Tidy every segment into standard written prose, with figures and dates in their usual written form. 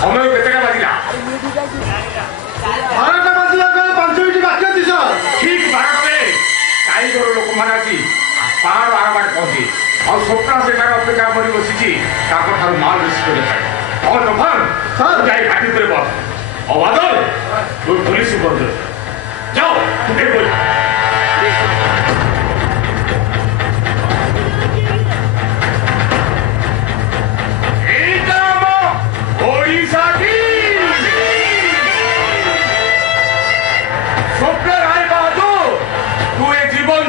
ସମୟ କେତେଟା ବାଜିଲା? 12ଟା ବାଜିଲା 5 ମିନିଟ୍ ବାକି ଅଛି ସାର୍। ଠିକ 12ଟାରେ କାରିଗର ଲୋକମାନେ ଆସି ପାହାଡ଼ ଆରବାରେ ପହଞ୍ଚି ଆଉ ସ୍ୱପ୍ନ ସେଠାରେ ଅପେକ୍ଷା କରି ବସିଛି ତାଙ୍କ ଠାରୁ ମାଲ ବେଶୀ କରି ଖାଏ। ଆଉ ତୋଫାନ ସାର୍ ଯାଇ ଘାଟି ଉପରେ ବସ। ଆଉ ବାଦଲ ତୁ ପୋଲିସ କରିଦେ। ଯାଅ ତୁ କେବେ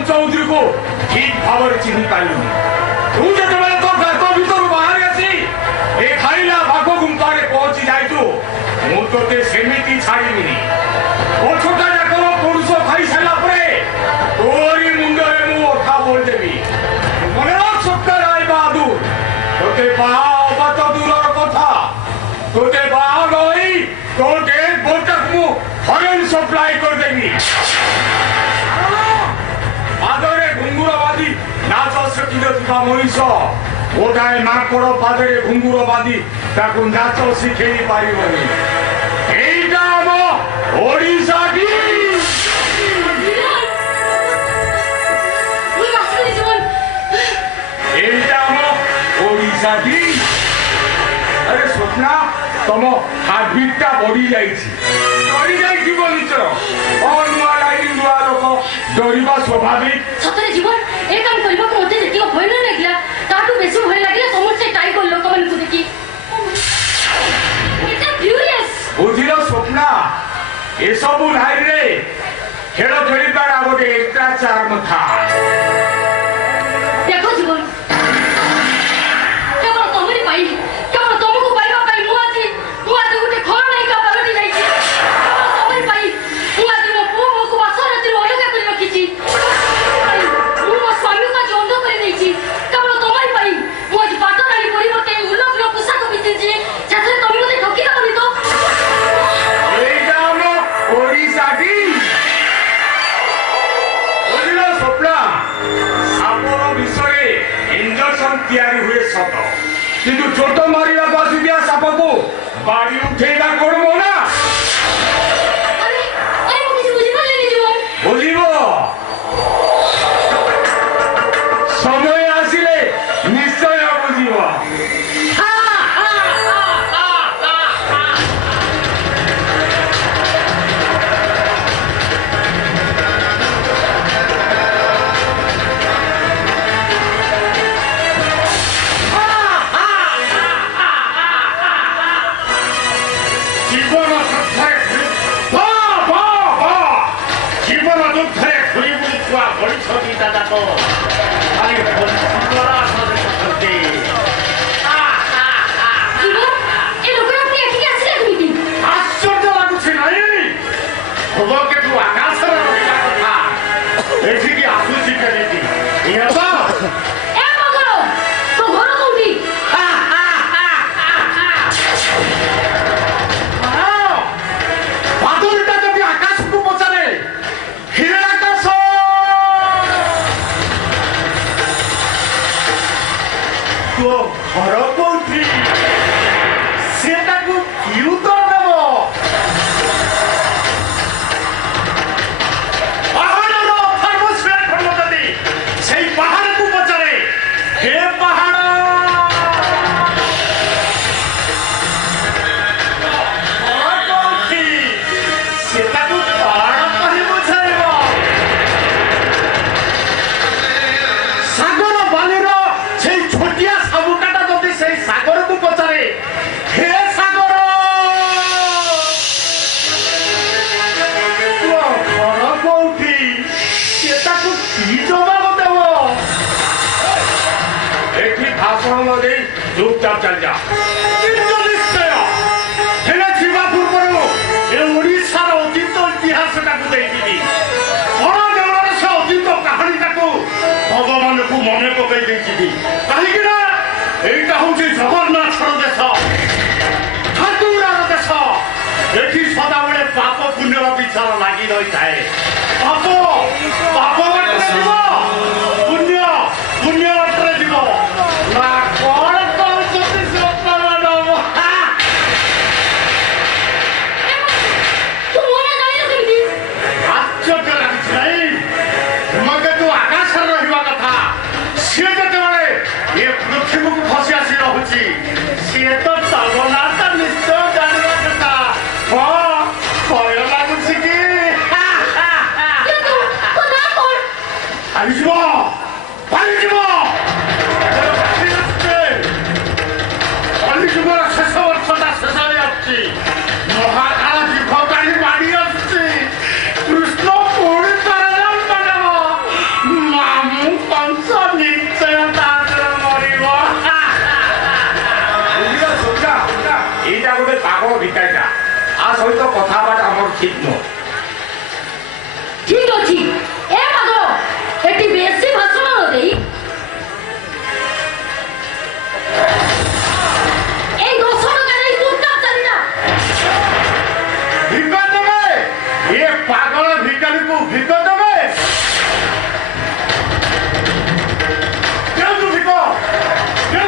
चौधरी को ठीक भाव चिन्ह पारू तू जो तो गात भर बाहर आसी ए खाइला बाघ गुंफारे पहुंची जाइतु मु तोते सेमिति छाड़ीबिनी ओछटा जाक पुरुष खाई सारा परे तोरी मुंडरे मु अठा बोल देबी मने रख सप्ताह राय बहादुर तोते बाहा बात दूरर कथा तोते बाहा गई तोते बोतक मु फरेन सप्लाई कर देबी पादरे घुंगुरबादी नाच शिखित थिबा मनीष गोटाए माकड़ पादरे घुंगुरबादी ताकू नाच शिखेई पारिबनी एइटा हम ओडिशा की एइटा हम ओडिशा की अरे स्वप्ना तुम हार्टबीटा बढ़ी जाइछि बोलिछ अनुआ लाइन दुआ लोक डरिबा स्वाभाविक सतरे जीवन ए काम करबा को मते जेतियो भय न लागला ताटू बेसी भय लागला समस्त टाई को लोक मन को देखि इट्स फ्यूरियस बुझिलो स्वप्ना ए सब लाइन रे खेल खेलिबार आगोटे एक्स्ट्रा चार्म था देखो जीवन केवल तमरी पाई केवल तुमको पाइबा पाई मु आज गोटे घर नहीं का पालटी जाई छी केवल तमरी पाई मु आज मो पु को वासरती अलगा कर रखी मु मो स्वामी का जोंदो कर नहीं छी केवल तमरी पाई मु आज बात रानी परिवर्ते उल्लग्न पोशाक पिछे छी जैसे तुम मुझे ठकी दबनी तो एइटा हम ओडिशा की बुझिलो स्वप्ना सापर विषय इंजेक्शन तैयारी हुए सत किंतु चोट मारिया बसिया साप को बाड़ी उठेगा करबो ना अरे अरे मु किसी बुझी पाले नहीं जीवन बुझिबो समय आसिले निश्चय बुझिबो জীবন জীবন যুদ্ধে ঘুরি বুঝুয়া বলিছবি দাদা তো খালি বলিছরা সদে সত্যি জীবন এই লোকের আপনি এদিকে আসলে তুমি আশ্চর্য লাগুছে নাই খবরকে তু আকাশের রহিলা কথা এঠিকি আসুছি কেমিতি ইয়া এ মগর তো ঘর কোউটি বাদলটা যদি আকাশକୁ পচারে হে আকাশ তো ঘর কোউঠি সেটাকু কি উত্তর দেব পাহাড়ের থার্মোস্ফিয়ার খন্ড যদি সেই পাহাড়କୁ পচারে হে পাহাড় चुपचाप चल जा निश्चय हेले जीवा पूर्व ए ओडिशार अतीत इतिहासटाକୁ ଦେଇଥିଲି ବଡ଼ ଦେଉଳରେ ସେ ଅତୀତ କାହାଣୀଟାକୁ ଭଗବାନଙ୍କୁ ମନେ ପକାଇ ଦେଇଥିଲି କାହିଁକି ନା ଏଇଟା ହେଉଛି ଜଗନ୍ନାଥର ଦେଶ ଠାକୁରର ଦେଶ ଏଠି ସଦାବେଳେ ପାପ ପୁଣ୍ୟର ବିଚାର ଲାଗି ରହିଥାଏ ପାପ ପାପ ବାଟରେ ଯିବ ପୁଣ୍ୟ ପୁଣ୍ୟ ବାଟରେ ଯିବ ନା କଣ କରୁଛନ୍ତି সহিত কথা হওয়াটা আমার ঠিক নয়। ঠিক আছে এ পাগল এটি বেশি ভাষণ দেই এই 200 টাকার এই কুত্তা চালিনা ভিক্ষা দেবে এ পাগল ভিখারিକୁ ভিক্ষা দেবে কেউ ভিক্ষা কেউ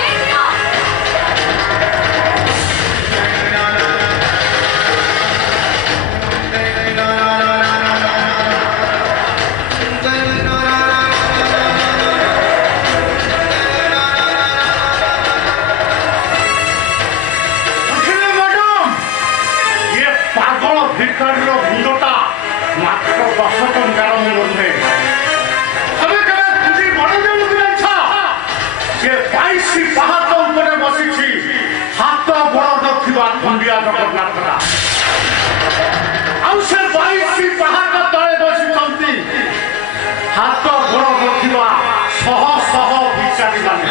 এই নিও ପାଗଳ ଭିକାରୀର ଭିଡ଼ଟା ମାତ୍ର 10 ଟଙ୍କାର ମୂଲ୍ୟରେ ତମେ କେବେ ଖୁସି ମନେଯାଉ ଇଚ୍ଛା ସେ 22 ପାହାଚ ଉପରେ ବସିଛି ହାତ ଗୋଡ଼ ନଥିବା ଖଣ୍ଡିଆ ଜଗନ୍ନାଥଟା ଆଉ ସେ 22 ପାହାଚ ତଳେ ବସିଛନ୍ତି ହାତ ଗୋଡ଼ ନଥିବା ଶହ ଶହ ଭିକାରୀମାନେ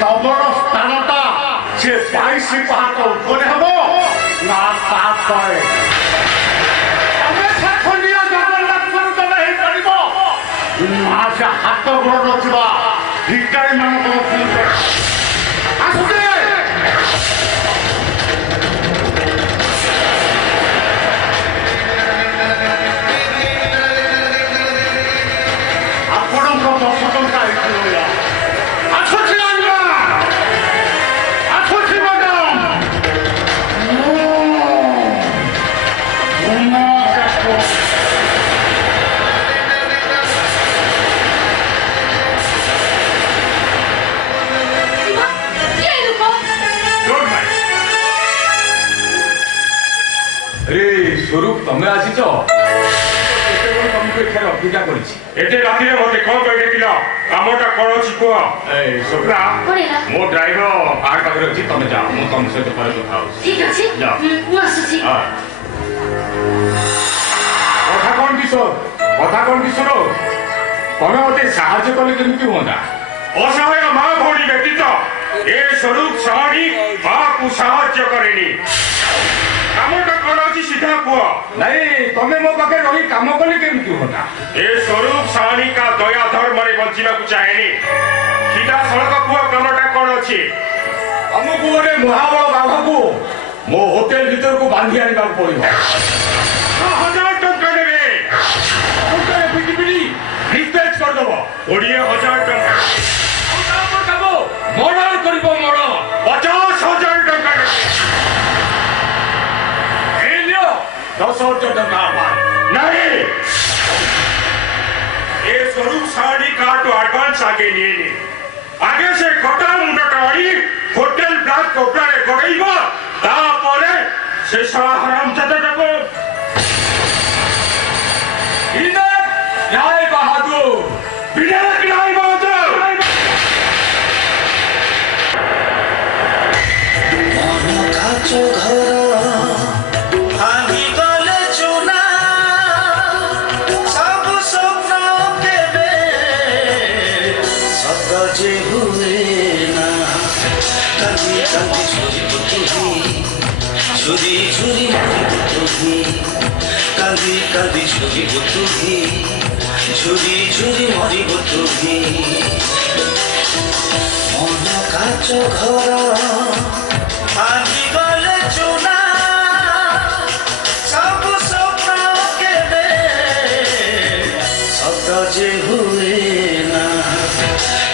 ତମର ସ୍ଥାନଟା ସେ 22 ପାହାଚ ଉପରେ ହେବ ନା ତା ତଳେ ତମେ ସେ ଖଣ୍ଡିଆ ଜଗନ୍ନାଥଙ୍କୁ ତମେ ହେଇପାରିବ ନା ସେ ହାତ ଗୋଡ଼ ନଥିବା ଭିକାରୀମାନଙ୍କ ମଧ୍ୟରେ ଆସୁଛେ ଆପଣଙ୍କ 10 ଟଙ୍କା ହେଇଥିବ ଆସୁଛି ଆଜ୍ଞା ଆସୁଛି ମ୍ୟାଡାମ শিবা কি এই লোক Don't mind. রে স্বরূপ তুমি আসিছ তোমাকে এখানে অপেক্ষা করেছি। এতে রাতিরে মতে কম করে দেখিল কামটা কর অছি কুহ এই শুক্লা পড়িলা ମୋ ଡ୍ରାଇଭର ବାହାର ପାଖରେ ଅଛି ତମେ ଯାଅ ମୁଁ ତମ ସହିତ ପରେ କଥା ହଉଛି। ঠিক আছে যাও। ମୁଁ ଆସୁଛି ହଁ। କଥା କଣ କିଶୋର କଥା କଣ କିଶୋର ତମେ ମତେ ସାହାଯ୍ୟ କଲେ କେମିତି ହୁଅନ୍ତା? অসহায় মা ভৌণী ব্যতীত এ স্বরূপ সহনী মাকে সাহায্য করেনি কামটা কর অছি সিধা কুহ ନାଇଁ ତମେ ମୋ ପାଖରେ ରହି କାମ କଲେ କେମିତି ହୁଅନ୍ତା? এ স্বরূপ সহনী কা দয়া ধর্মরে বঞ্চিବାକୁ চাহেনি সিধা সড়ক কুহ কামটা কর অছি ଆମକୁ ଗୋଟେ ମହାବଳ ବାଘକୁ ମୋ ହୋଟେଲ ଭିତରକୁ ବାନ୍ଧି ଆଣିବାକୁ ପଡିବ। 1000 ଟଙ୍କା ଦେବେ ହୋଟେଲ ପିଟି ପିଟି ରିପେଚ୍ କରିଦବ। 20,000 ଟଙ୍କା ଆଉ ତାପରେ କାମ ମର୍ଡର କରିବ ମର୍ଡର। 50,000 ଟଙ୍କା ଦେବେ এই নিও 10,000 ଟଙ୍କା আমার। नहीं ये स्वरूप साड़ी का तो एडवांस आगे लिए नहीं आगे से कटा मुंडा टाड़ी होटल ब्लैक कपड़ा रे गड़ेइबो तापरे से सारा हराम जादा जाको ইনার রায় বাহাদুর बिना किराए बहुत কাছ ঘর ভাঙি গলে চুনা সব স্বপ্ন কেবে সত যে হুয়ে না কাঁদি কাঁদি ঝুরিব তুমি ঝুরি ঝুরি মরিব তুমি কাঁদি কাঁদি ঝুরিব তুমি ঝুরি ঝুরি মরিব তুমি মন কাছ ঘর ভাঙি গলে চুনা সব স্বপ্ন কেবে সত যে হুয়ে না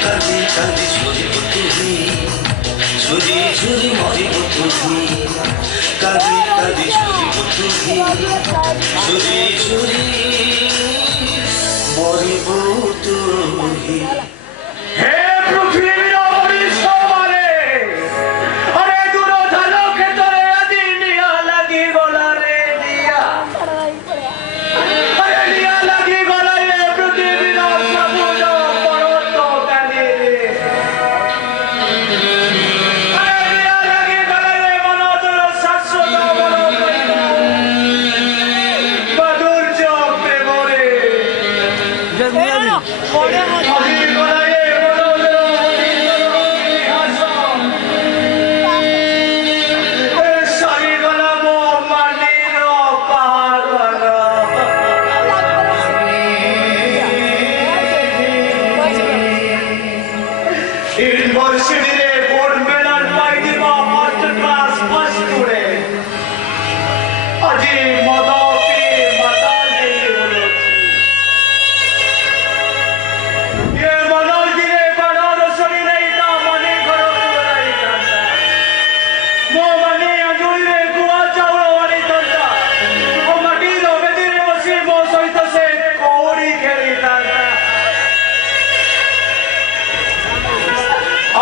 কাঁদি কাঁদি ঝুরিব তুমি ঝুরি ঝুরি মরিব তুমি কাঁদি কাঁদি ঝুরিব তুমি ঝুরি ঝুরি মরিব তুমি হে পৃথিবীর অরিসমারে আরে দূর ধালো ক্ষেত্রে আদি নিয়া লাগি গলা রে দিয়া আরে নিয়া লাগি গলা রে পৃথিবীর সবুজ পর্বত কানে রে আরে নিয়া লাগি গলা রে মন তোর শাশ্বত বল কইব বধু यूनिवर्सिटी रे गोल्ड मेडल पाइबा फर्स्ट क्लास फर्स्ट स्टूडेंट আজি মদ পি মাতাল হেই হলো ये मनोज गिरे बड़ोर सरी नहीं था मने घरो नहीं था मो मने अंजुई रे गुआ चावल वाली था ओ मटी रो बेदी रे बसी मो सहित से कोड़ी खेली था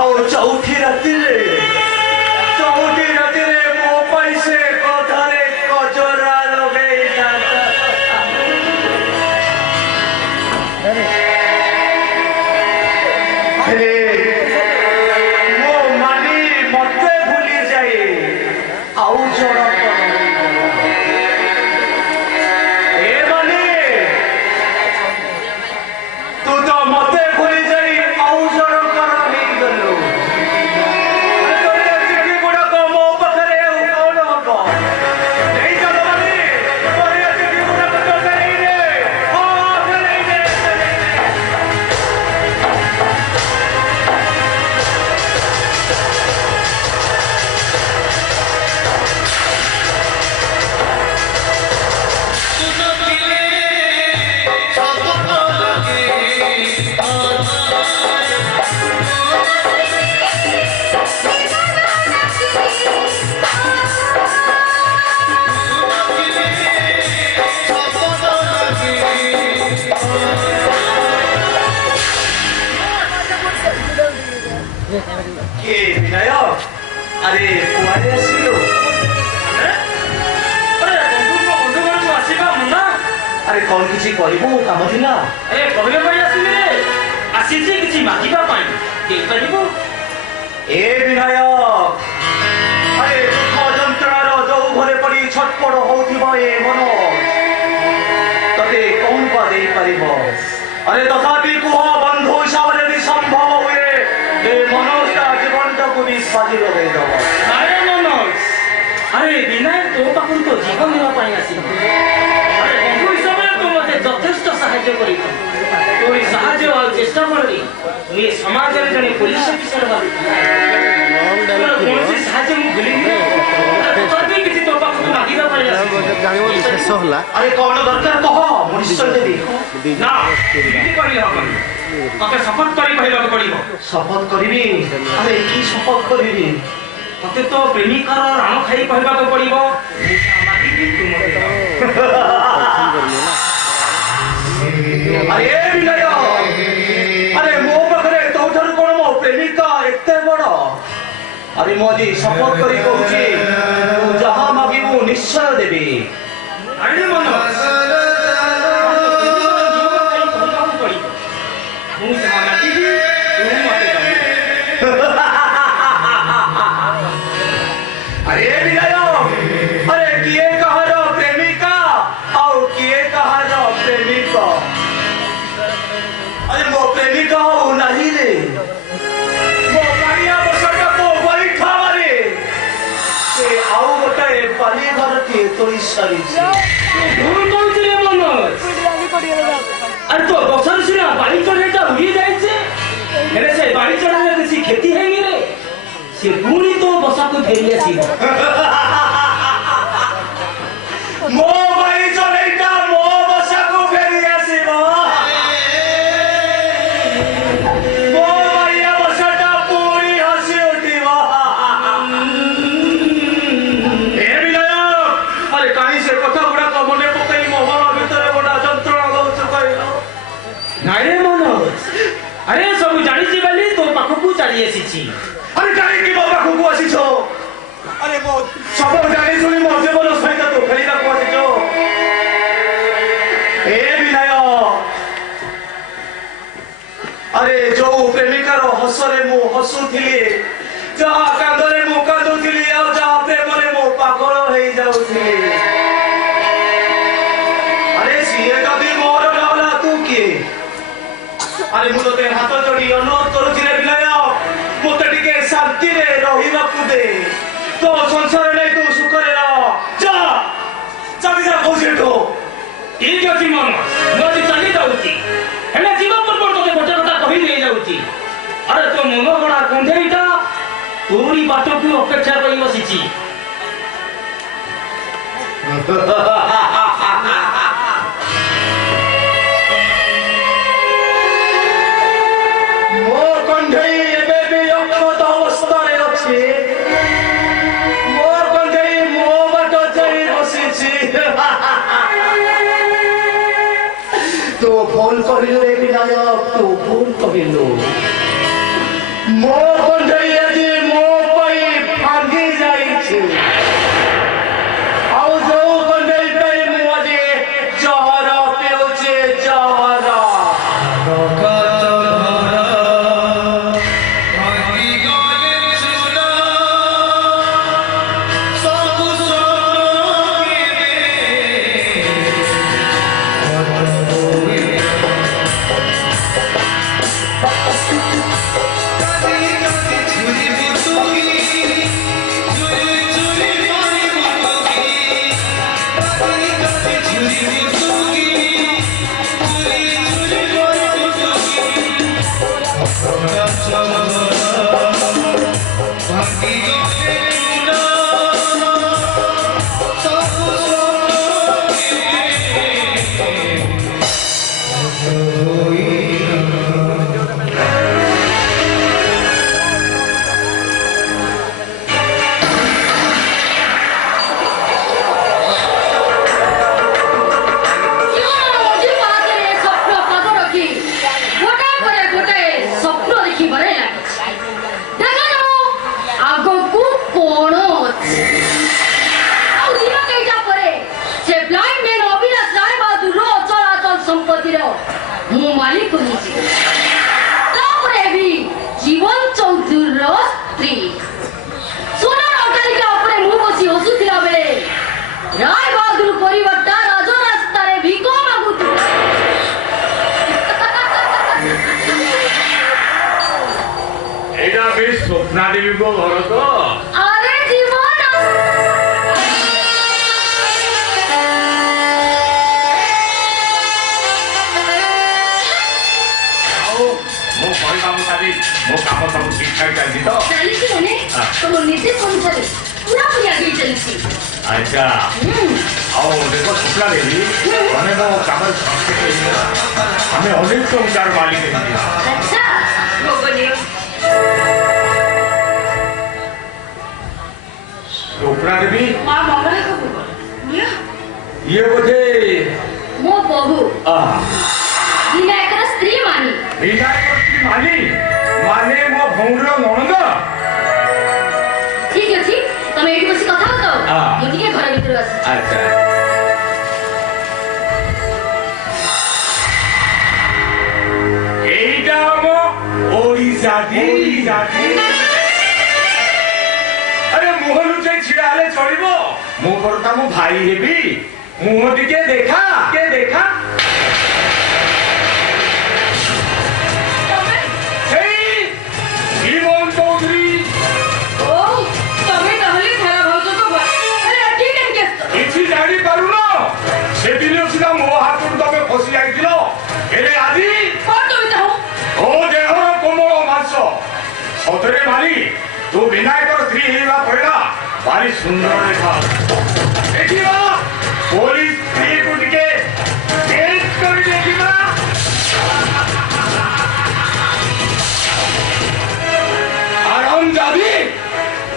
आओ चौथी राती रे मो पैसे कथारे कचरा लगे था ମୋ ମାନି ମତେ ଭୁଲି ଯାଏ ଆଉ ଜଣକ ଏ ମାନି ତୁ ତ ମତେ ଭୁଲି ଯାଇ ଆଉ ଜଣଙ୍କର ହେଇଗଲୁ ଚିଠି ଗୁଡାକ ମୋ ପାଖରେ ଆଉ କଣ ହବ ଏଇ ଚାଲ ମାନି ଚିଠି ଗୁଡାକ ତ ଫେରେଇଦେ ହଁ ଫେରେଇଦେ के विनय अरे कुआरे आसिलो अरे बंधु को आसीबा मुना अरे कौन किसी करिबो काम थिला ए कहले भाई आसीले आसीछि किछि मागिबा पाई देई परिबो ए विनय अरे दुख যন্ত্রণার जो घरे पड़ी छटपट होउथिबो ए मन तते कौन पा देई परिबो अरे तथापि कुह बंधु हिसाବରେ भी संभव हुए ए मनोजटा जीवनटाକୁ भी साजी लगे दब अरे मनोज अरे विनायक तो पाखु तो जीवन देवा पाई आसी अरे बंधु हिसाବରେ तो मते যথেষ্ট সাহায্য করি তোর সাহায্য আর চেষ্টা করলি মুই সমাজের জনে পুলিশ অফিসার ভাবি কোনসি সাহায্য মু ভুলি তবে কিছু তো পাখু মাগিবা পাই আসি জানিব ଶେଷ ହେଲା अरे कौन दरकार कह मु निश्चय देबी না এমনি করি হবনি তোকে শপথ করি কহিବାକୁ পড়িব शपथ करिबी अरे की शपथ करिबी তোকে তো প্রেমিকার রাণ খাই কহিବାକୁ পড়িব মাগিবি তু মতে अरे विनय अरे मो पाखरे तोठर कोन मो प्रेमिका एते बड़ अरे मोदी शपथ करी कहूची तू जहां मागिबू निश्चय देबी अरे मनोज ମୁଁ ଯାହା ମାଗିବି ତୁ ମତେ ଦବୁ अरे विनय अरे किए कहार प्रेमिका और किए कहार प्रेमिक अरे मो प्रेमिका हो नहीं रे मो गाड़िया बसटा को बैठा मारे से आउ गोटे पाली घर के तोई सरी ভুল কইছি রে মনোজ আরে তো বছর সিনা বাড়ি চড়াটা উড়িয়ে যাইছে এরে সে বাড়ি চড়ালে বেশি ক্ষতি হয়নি রে সে পুরি তো বসাকে ফেরি আসিব मो भाई चलेटा मो बसा को फेरी आसीब मो भाई बसाटा पूरी हसी उठिब ए विनय अरे काई से कथा गुडा को मने पकई मो मन भितरे बडा যন্ত্রণা লউছ কইলো নাই রে মনোজ আরে সব জানিছি বলি তোর পাখকু চালি আসিছি अरे काई की बाबा को आसीछ अरे मो सब जानी सुनी मो जीवन सहित तो खेलिबा को आसीछ ए विनय अरे जो प्रेमिकार हसरे मु हसुथिली जहा कांदरे मु कांदुथिली आ जहा प्रेमरे मु पागल होई जाउथिली अरे सिए जदी मोर नहला तू की अरे मु तोते हाथ जोड़ी अनुरोध करूथिले विनय मोते टिके शांति रे रहिबाकू दे तो संसार नै तू सुखरे रह जा चाबी जा कोसेठो ঠিক আছে মনোজ নদী চালি যাଉଛି ହେଲେ ଯିବା ପୂର୍ବରୁ ତୋତେ ଗୋଟେ କଥା କହି ନେଇ ଯାଉଛି ଆରେ ତୋ ମନ ଗଣା କଣ୍ଢେଇଟା ତୋରି ବାଟକୁ ଅପେକ୍ଷା କରି ବସିଛି। ମୋ କଣ୍ଢେଇ ଏବେ ବି ଅକ୍ଷତ ଅବସ୍ଥାରେ ଅଛି। ମୋ କଣ୍ଢେଇ ମୋ ବାଟ ଯାଇ ବସିଛି। ତୁ ଭୁଲ କହିଲୁ ରେ ବିନାୟକ, ତୁ ଭୁଲ କହିଲୁ। ମୋ କଣ୍ଢେଇ ଆଜି ମୋ ପାଇଁ ଭାଙ୍ଗି ଯାଇଛି। ଆଉ ଯୋଉ କଣ୍ଢେଇ ପାଇଁ ମୁଁ ଆଜି ଜହର ପିଉଛି, ଜହର। জীবন চৌধুরীর স্ত্রী সোনার অট্টালিকা উপরে মুখ বসি হসুথিলা বেলে রায় বাহাদুর পরিবারটা রাজরাস্তারে ভিক মাগুছিল। এটা বেশ স্বপ্না দেবী ঘর তো। আরে জীবন ମୋ କହିବା ମୁତାବିକ ମୋ କାମ ସବୁ ଠିକ ଠାକ ଚାଲିଛି ତ? ଚାଲିଛି ମାନେ ତମ ନିର୍ଦ୍ଦେଶ ଅନୁସାରେ ପୁରାପୁରି ଆଗେଇ ଚାଲିଛି। ଆଚ୍ଛା ଆଉ ଦେଖ ସ୍ୱପ୍ନା ଦେବୀ ମାନେ ମୋ କାମରେ ସକ୍ସେସ୍ ହେଇଥିଲା। ଆମେ ଅନେକ ଟଙ୍କାର ମାଲିକ ହେଇଯିବା। ଆଚ୍ଛା ଭଗବାନ ସ୍ୱପ୍ନା ଦେବୀ ମା ମଙ୍ଗଳ କବୁ ଇଏ ବୋଧେ ମୋ ବହୁ ଆହା, ବିନାୟକର ସ୍ତ୍ରୀ ମାନି। ବିନାୟକ ସ୍ତ୍ରୀ ମାନି ମାନେ ମୋ ଭଉଣୀର ନଣନ୍ଦ। ଠିକ ଅଛି ତମେ ଏଇଠି ବସି କଥା ହଉଛ, ମୁଁ ଟିକେ ଘର ଭିତରୁ ଆସିଛି। ଆଚ୍ଛା এইটা ଆମ ଓଡ଼ିଶାଟି। ଆରେ ମୁହଁ ଲୁଚେଇ ଛିଡ଼ା ହେଲେ ଚଳିବ? ମୁଁ ବର୍ତ୍ତା ମୁଁ ଭାଇ ହେବି, ମୁହଁ ଟିକେ ଦେଖା ଦେଖା। ସେଇ জীবন চৌধুরী। ও তবে তাহলে খেলা ভাউজ তো আরে ঠিক আছে କିଛି ଜାଣିପାରୁନ? ସେଦିନ ସିନା ମୋ ହାତରୁ ତମେ ଫସି ଯାଇଥିଲ, ହେଲେ ଆଜି কত তুমি চাও ଓ ଦେହର କୋମଳ ମାଂସ। ସତରେ ମାରି ତୁ ବିନାୟକର ସ୍ତ୍ରୀ ହେଇବା ପରେ ନା ଭାରି ସୁନ୍ଦର ଦେଖା। ଦେଖିବା ପୋଲିସ ସ୍ତ୍ରୀକୁ ଟିକେ ଟେଷ୍ଟ କରି ଦେଖିବା। ଆରାମ ଯାବି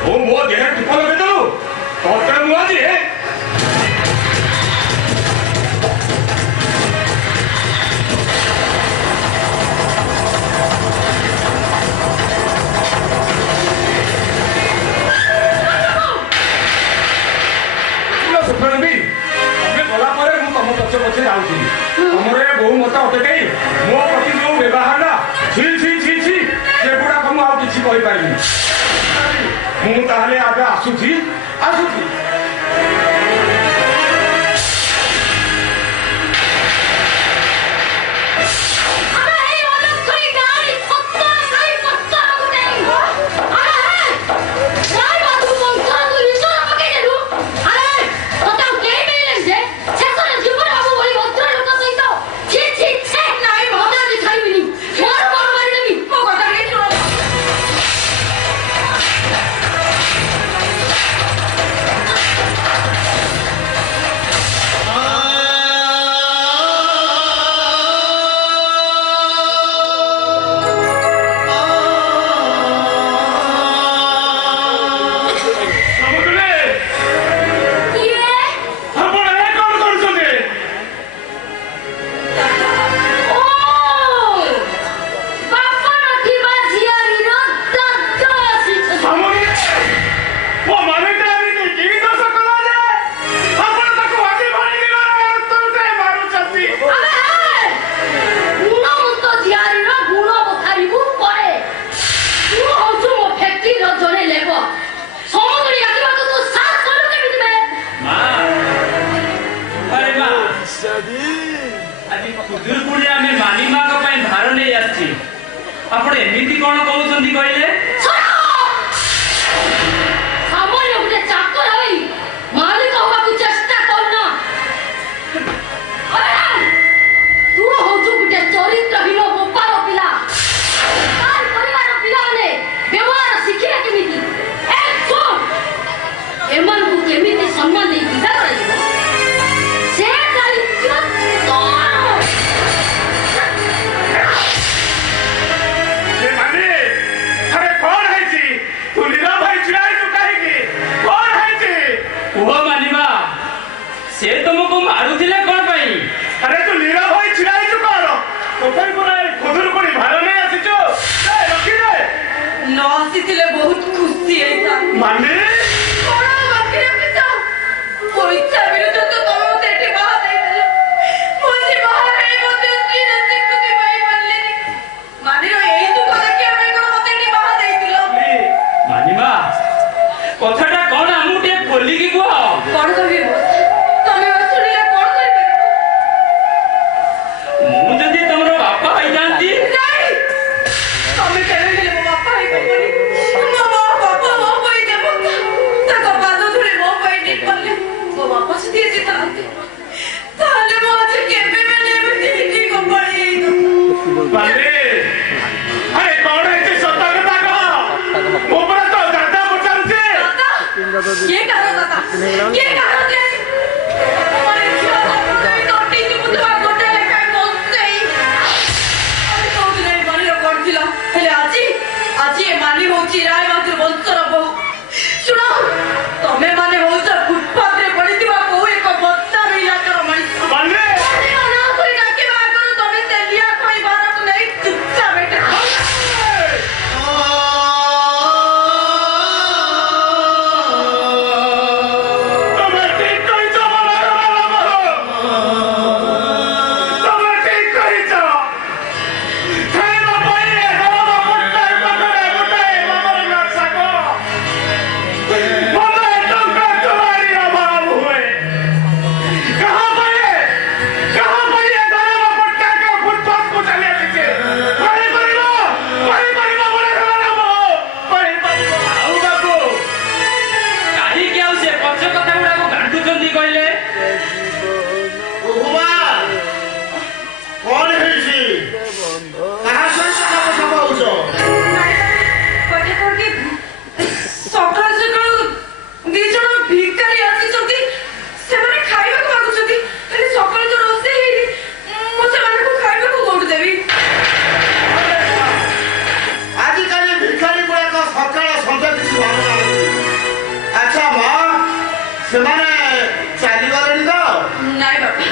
ତୁ ମୋ ଦେହରେ ଟିପ ଲଗେଇଦେଲୁ, ତତେ ମୁଁ ଆଜି ସ୍ୱପ୍ନଦେବୀ ତମେ ଗଲା ପରେ ମୁଁ ତମ ପଛେ ପଛେ ଯାଉଥିଲି। ତମର ଏ ବୋହୁ ମତେ ଅଟକେଇ ମୋ ପ୍ରତି ଯୋଉ ବ୍ୟବହାର ନା ଛି ଛି ଛି ଛି ସେଗୁଡାକ ମୁଁ ଆଉ କିଛି କହିପାରିବିନି। ମୁଁ ତାହେଲେ ଏବେ ଆସୁଛି। আরে এই অলক্ষণী গাড়ি সত্তর গাড়ি সত্তর গুটে আরে রাই বাবু বংশর তুই তো আমাকে দেলু। আরে তোতা কে মিলেন যে শেষরে জীবন বাবু বলি ভদ্র লোক সহিত ছি ছি ছি নাই ভদ্র ছাড়িবিনি মোর মারি দেবি ও কথা কে ଖୁଦୁରୁକୁଣୀ ଆମେ ମାନି ମାଙ୍କ ପାଇଁ ଭାର ନେଇ ଆସିଛି। ଆପଣ ଏମିତି କଣ କହୁଛନ୍ତି କହିଲେ? ସାମାନ୍ୟ ଗୋଟେ ଚାକର ହୋଇ ମାଲିକ ହବାକୁ ଚେଷ୍ଟା କରୁନା। ତୁ ହଉଛୁ ଗୋଟେ ଚରିତ୍ରହୀନ ବୋପାର ପିଲା। ତାର ପରିବାର ପିଲାମାନେ ବ୍ୟବହାର ଶିଖିଲେ କେମିତି? ଏମାନଙ୍କୁ କେମିତି ସମ୍ମାନ ଦେଇ ବିଦା କରାଯିବ ସେ ଦାୟିତ୍ୱ ତୋର। କୁହ ମାନିମା, ସେ ତୁମକୁ ମାରୁଥିଲେ କଣ ପାଇଁ? ଆରେ ତୁ ନୀରବ ହୋଇ ଛିଡ଼ା ହେଇଛୁ କଣ? ତଥାପି ପୁରା ଖୁଦୁରୁକୁଣୀ ଭାର ନେଇ ଆସିଛୁ। ରଖିଦେ। ନ ଆସିଥିଲେ ବହୁତ ଖୁସି ହେଇଥାନ୍ତି। ମାନେ କଣ ବାକି ରଖିଛ? ମୋ ଇଚ୍ଛା ବିରୁଦ୍ଧ ତ ତମେ ମତେ ଏଠି ବାହା ଦେଇଦେଲ। ମୁଁ ଆଜି ବାହା ହେଇ ମଧ୍ୟ ସ୍ତ୍ରୀର ସ୍ୱୀକୃତି ପାଇପାରିଲିନି। ମାନିର ଏଇ ଦୁଃଖ ଦେଖିବା ପାଇଁ କଣ ମତେ ଏଠି ବାହା ଦେଇଥିଲ? ମାନିମା, କଥାଟା କଣ ଆମକୁ ଟିକେ ଖୋଲିକି କୁହ। କଣ କହିବି ବୋସ୍? ତମେ ଶୁଣିଲେ କଣ କରିପାରିବ? ମୁଁ ଯଦି ତମର ବାପା ହେଇଥାନ୍ତି। ନାଇଁ, ତମେ କେବେ ହେଲେ ମୋ ବାପା ହେଇପାରିବନି। ମୋ ବାପା ମୋ ପାଇଁ ଦେବତା। ତାଙ୍କ ପାଦ ଧୂଳି ମୋ ପାଇଁ ନେଇପାରିଲେ ମୋ ବାପା ଯଦି ଆଜି ଥାଆନ୍ତି ତାହେଲେ ମୁଁ ଆଜି କେବେ ହେଲେ ଏମିତି ହିଟି କପାଳି ହେଇଥାନ୍ତି। ଆରେ କଣ ହେଇଛି ସତ କଥା କହ। ମୋ ପରା ତ ଦାଦା ପଚାରୁଛି। ଦାଦା? କିଏ କାହାର ଦାଦା? କିଏ କାହାର ଦିଆଛି? ତମର ଝିଅ ତମର ତଟି ଚୁପୁଥିବା ଗୋଟେ ଲେଖାଏଁ ବସେଇ ଆଜି କହୁଥିଲେ ଏ ମାନିର କଣ ଥିଲା, ହେଲେ ଆଜି ଏ ମାନି ହଉଛି ରାୟ ମାତୃ ବଂଶର ବୋହୂ। ଶୁଣ, ତମେ ମାନେ ହଉଛ ଫୁଟପାଥରେ ପଡିଥିବା କୋଉ ଏକ ବଦନାମ ଇଲାକାର ମଣିଷ। ମାନେ ନା କରି ଡାକିବା ଆଗରୁ ତମେ ସେ ଲିଆ ଖଣି ବାହାରକୁ ନେଇ ଚୁପଚାପ ଏଠି ତମେ ଠିକ କହିଛ। ତମେ ଠିକ କହିଛ। ଖାଇବା ପାଇଁ ଗୋଟାଏ ମାମର ଶାଗ ମନେ ଟଙ୍କା ଚୋରାରି ଅଭାବ ହୁଏ। କାହା ପାଇଁ ଧର୍ମ ପଟ୍ଟାକ ଫୁଟପାଥକୁ ଚାଲି ଆସିছে? କହିପାରିବ ବଡ଼ ନାମ କହିପାରିବ? ଆଉ ବାବୁ, କାହିଁକି ଆଉ ସେ ପଛ କଥା ଗୁଡାକୁ ଘାଣ୍ଟୁଛନ୍ତି କହିଲେ? କଣ ହେଇଛି? କାହା ସହିତ କଥା ହଉଛ? ସକାଳୁ ସକାଳୁ ଦି ଜଣ ଭିକାରୀ ଆସିଛନ୍ତି। ସେମାନେ ଖାଇବାକୁ ମାଗୁଛନ୍ତି, ହେଲେ ସକାଳୁ ତ ରୋଷେଇ ହେଇନି। ମୁଁ ସେମାନଙ୍କୁ ଖାଇବାକୁ କୋଉଠୁ ଦେବି? ଆଜିକାଲି ଭିକାରୀ ଗୁଡାକ ସକାଳ ସନ୍ଧ୍ୟା କିଛି ମାନୁନାହାନ୍ତି। ଆଚ୍ଛା ମା, ସେମାନେ ଚାଲିଗଲେଣି ତ? ନାଇଁ ବାପା,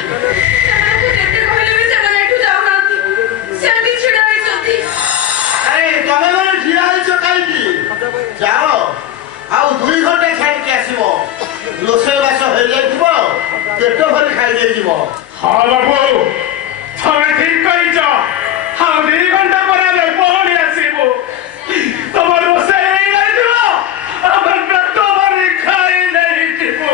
ସେମାନଙ୍କୁ ଯେତେ କହିଲେ ବି ସେମାନେ ଏଠୁ ଯାଉନାହାନ୍ତି। ସେଠି ଛିଡା ହେଇଛନ୍ତି। ଆରେ ତମେ ମାନେ ଠିଆ ହେଇଛ କାହିଁକି? ଯାଅ, ଆଉ 2 ଘଣ୍ଟା ଛାଡ଼ିକି ଆସିବ। ରୋଷେଇବାସ ହେଇଯାଇଥିବ, ପେଟ ଭରି ଖାଇଦେଇଯିବ। ହଁ ବାବୁ, ତମେ ଠିକ କହିଛ। ଆଉ 2 ଘଣ୍ଟା ପରେ ଆମେ ପୁଣି ଆସିବୁ। ତମ ରୋଷେଇ ହେଇଯାଇଥିବ, ଆମେ ପେଟ ଭରି ଖାଇ ନେଇଯିବୁ।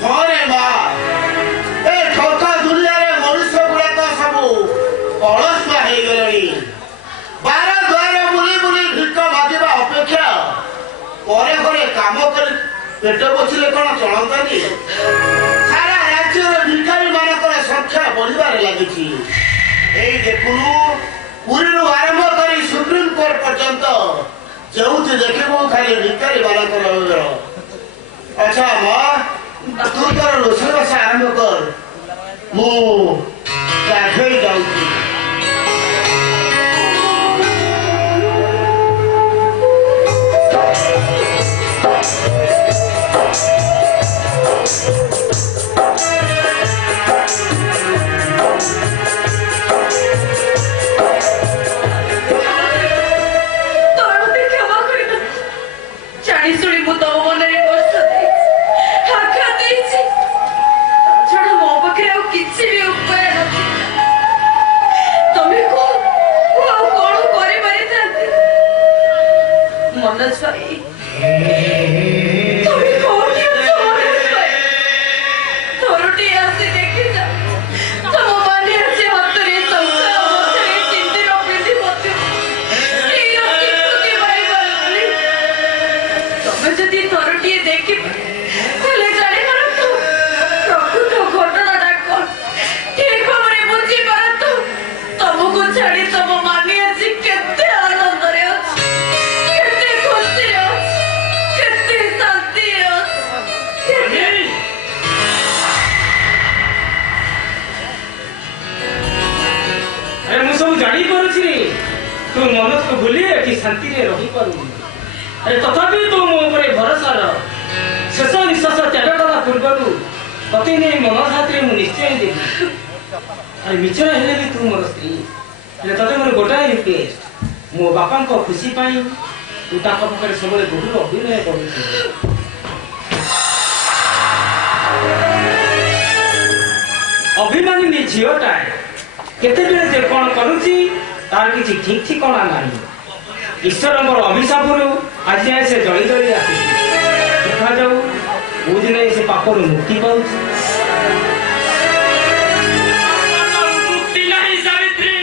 ଘରେ ମା, ଏ ଠକା ଦୁନିଆରେ ମଣିଷ ଗୁଡାକ ସବୁ ଅଳସୁଆ ହେଇଗଲେଣି। ବାର ଦ୍ୱାର ବୁଲି ବୁଲି ଭିକ ମାଗିବା ଅପେକ୍ଷା ପରେ ଘରେ କାମ କରି ପେଟ ବସିଲେ କଣ ଚଳନ୍ତାନି? ସାରା ରାଜ୍ୟରେ ଭିକାରୀ ମାନଙ୍କର ସଂଖ୍ୟା ବଢିବାରେ ଲାଗିଛି। ଏଇ ଦେଖୁନୁ, ପୁରୀରୁ ଆରମ୍ଭ କରି ସୁପ୍ରିମକୋର୍ଟ ପର୍ଯ୍ୟନ୍ତ ଯେଉଁଠି ଦେଖିବୁ ଖାଲି ଭିକାରୀ ମାନଙ୍କର ଭିଡ଼। ଆଚ୍ଛା ମା, ତୁ ତୋର ରୋଷେଇବାସ ଆରମ୍ଭ କର, ମୁଁ ଗାଧୋଇ ଯାଉଛି। ବୋଲି ମୁଁ ତମ ମନରେ କଷ୍ଟ ଦେଇଛି, ଆଘାତ ଦେଇଛି। ଛଡ଼ା ମୋ ପାଖରେ ଆଉ କିଛି ବି ଉପାୟ ନଥିଲା। ତମେ କୁହ, ମୁଁ ଆଉ କଣ କରିପାରିଥାନ୍ତି? ମନୋଜ ଭାଇ, ତମେ କୋଉଠି ଅଛ ମନୋଜ ଭାଇ? ଥରୁଟିଏ ଆସି ଦେଖିଯାଅ। ତମ ମାନେ ଆଜି ହାତରେ ଶଙ୍ଖା, ମଥାରେ ସିନ୍ଦୁର ପିନ୍ଧି ମଧ୍ୟ ସ୍ତ୍ରୀର ଚିପୁକି ମାରିପାରନ୍ତି। ତମେ ଯଦି ଥରୁଟିଏ ଦେଖିବ, ତାହେଲେ ଜାଣିପାରନ୍ତୁ ପ୍ରକୃତ ଘଟଣାଟା କଣ, ଠିକ ଭାବରେ ବୁଝିପାରନ୍ତୁ। ତମକୁ ଛାଡ଼ି ତମ ମାନେ ଆଜି କେତେ ଆନନ୍ଦରେ ଅଛି, କେତେ ଖୁସିରେ ଅଛି, କେତେ ଶାନ୍ତିରେ ଅଛି, କେତେ ଆରେ ମୁଁ ସବୁ ଜାଣିପାରୁଛି ତୁ ମନକୁ ଭୁଲି ଏଠି ଶାନ୍ତିରେ ରହିପାରୁନି। ଆରେ ତଥାପି ତୁ ମୋ ଉପରେ ଭରସା ରହ। ଶେଷ ନିଶ୍ୱାସ ତ୍ୟାଗ କଲା ପୂର୍ବରୁ ତତେ ନେଇ ମନୋଜ ହାତରେ ମୁଁ ନିଶ୍ଚୟ ଦେବି। ଆରେ ମିଛରେ ହେଲେ ବି ତୁ ମୋର ସ୍ତ୍ରୀ। ହେଲେ ତତେ ମୋର ଗୋଟାଏ ରିକ୍ୱେଷ୍ଟ, ମୋ ବାପାଙ୍କ ଖୁସି ପାଇଁ ତୁ ତାଙ୍କ ପାଖରେ ସବୁବେଳେ ବହୁତ ଅଭିନୟ କରୁଛୁ। ଅଭିମାନୀ ଝିଅଟାଏ କେତେବେଳେ ଯେ କଣ କରୁଛି ତାର କିଛି ଠିକ ଠିକଣା ନାହିଁ। ଈଶ୍ୱରଙ୍କର ଅଭିଶାପରୁ ଆଜି ଯାଏ ସେ ଜଳି ଜଳି ଆସିଛି। ଦେଖାଯାଉ କୋଉ ଦିନ ସେ ପାପରୁ ମୁକ୍ତି ପାଉଛି। ମୁକ୍ତି ନାହିଁ ସାବିତ୍ରୀ।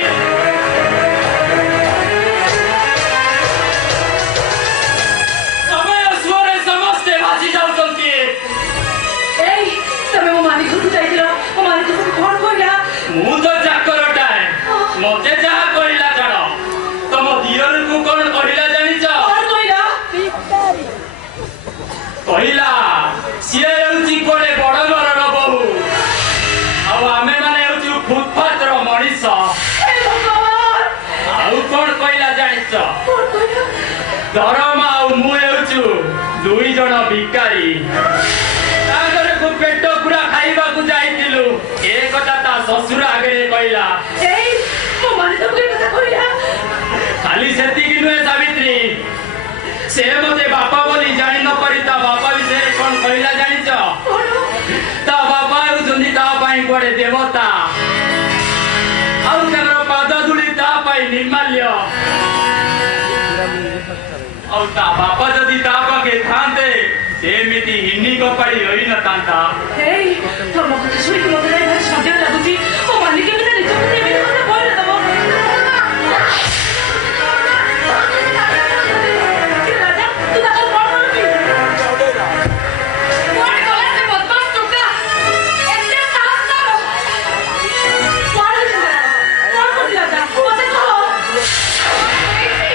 ସମୟ ସୁଅରେ ସମସ୍ତେ ଭାସି ଯାଉଛନ୍ତି। ଏଇ ତମେ ମୋ ମାନି ଘରକୁ ଯାଇଥିଲ, ମୋ ମାନି ତମକୁ କଣ କହିଲା? ମୁଁ ତ ଚାକରଟାଏ, ମତେ ଯାହା କହିଲା ଛାଡ଼। ତମ ଦିଅରକୁ କଣ କହିଲା ଜାଣିଛ? କଣ କହିଲା? କହିଲା ସିଏ ହେଉଛି କୁଆଡ଼େ ବଡ ଘରର ବୋହୂ, ଆଉ ଆମେ ମାନେ ହେଉଛୁ ଫୁଟପାଥର ମଣିଷ। ହେ ଭଗବାନ! ଆଉ କଣ କହିଲା ଜାଣିଛ? କଣ କହିଲା? ଧରମା ଆଉ ମୁଁ ହେଉଛୁ ଦୁଇ ଜଣ ଭିକାରୀ। ତା ଘରକୁ ପେଟ ପୁରା ଖାଇବାକୁ ଯାଇଥିଲୁ, ଏ କଥା ତା ଶ୍ୱଶୁର ଆଗରେ କହିଲା। ଏଇ ମୋ ମାନି ତମକୁ ଏ କଥା କହିଲା? ଖାଲି ସେତିକି ନୁହେଁ ସାବିତ୍ରୀ, ସେ ମତେ ବାପା ବୋଲି ଜାଣି ନ ପାରି ତା ବାପା ବିଷୟରେ କଣ କହିଲା ଜାଣିଛ? କଣ? ତା ବାପା ହେଉଛନ୍ତି ତା ପାଇଁ କୁଆଡ଼େ ଦେବତା, ଆଉ ତାଙ୍କର ପାଦ ଧୂଳି ତା ପାଇଁ ନିର୍ମାଲ୍ୟ। ଆଉ ତା ବାପା ଯଦି ତା ପାଖେ ଥାନ୍ତେ ସେମିତି ହିନି କପାଡ଼ି ହୋଇନଥାନ୍ତା। ଏଇ ତମ କଥା ଶୁଣିକି ମତେ ଯାଇ ଭାରି ସନ୍ଦେହ ଲାଗୁଛି। ମୋ ମାନି କେମିତି ନିଜ ପ୍ରତି ଏମିତି କଥା କହିଲା ତମ? ରାଜା, ତୁ ତାକୁ କଣ କରୁଛୁ? କୁଆଡ଼େ ଗଲା ସେ ବଦମାସ ଟୋକା? ଏତେ ସାହସ ତାର? କଣ ହେଇଛି ତାର? କଣ କରୁଛି ରାଜା? ମତେ କହ। ଏଇଠି